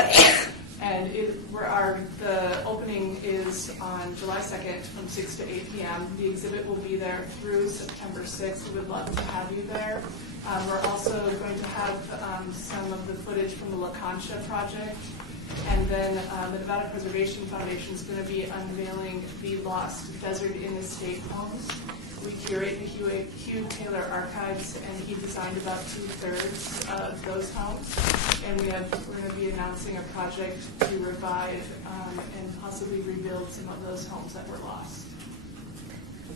And the opening is on July 2nd from 6 to 8 p.m. The exhibit will be there through September 6th. We would love to have you there. We're also going to have some of the footage from the La Concha project. And then the Nevada Preservation Foundation is going to be unveiling the Lost Desert Inn Estate homes. We curate the Hugh Taylor Archives, and he designed about 2/3 of those homes. And we're going to be announcing a project to revive and possibly rebuild some of those homes that were lost.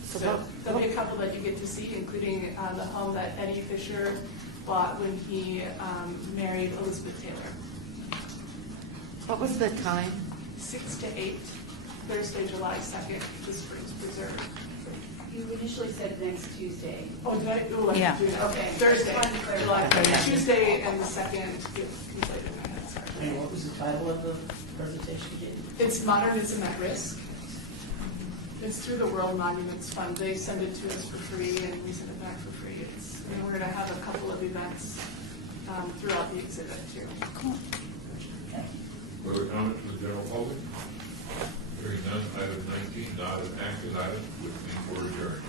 So there'll be a couple that you get to see, including the home that Eddie Fisher bought when he married Elizabeth Taylor. What was the time? 6 to 8, Thursday, July 2nd, the Springs Preserve. You initially said next Tuesday. Oh, did I? Oh, I Yeah. do it. Okay, Thursday, July 2nd. Tuesday and the 2nd, get conflated in my head, sorry. And what was the title of the presentation again? It's Modernism at Risk. It's through the World Monuments Fund. They send it to us for free, and we send it back for free. And we're going to have a couple of events throughout the exhibit, too. Further comments from the general public? Hearing none, item 19, not an action item, which means we're adjourned.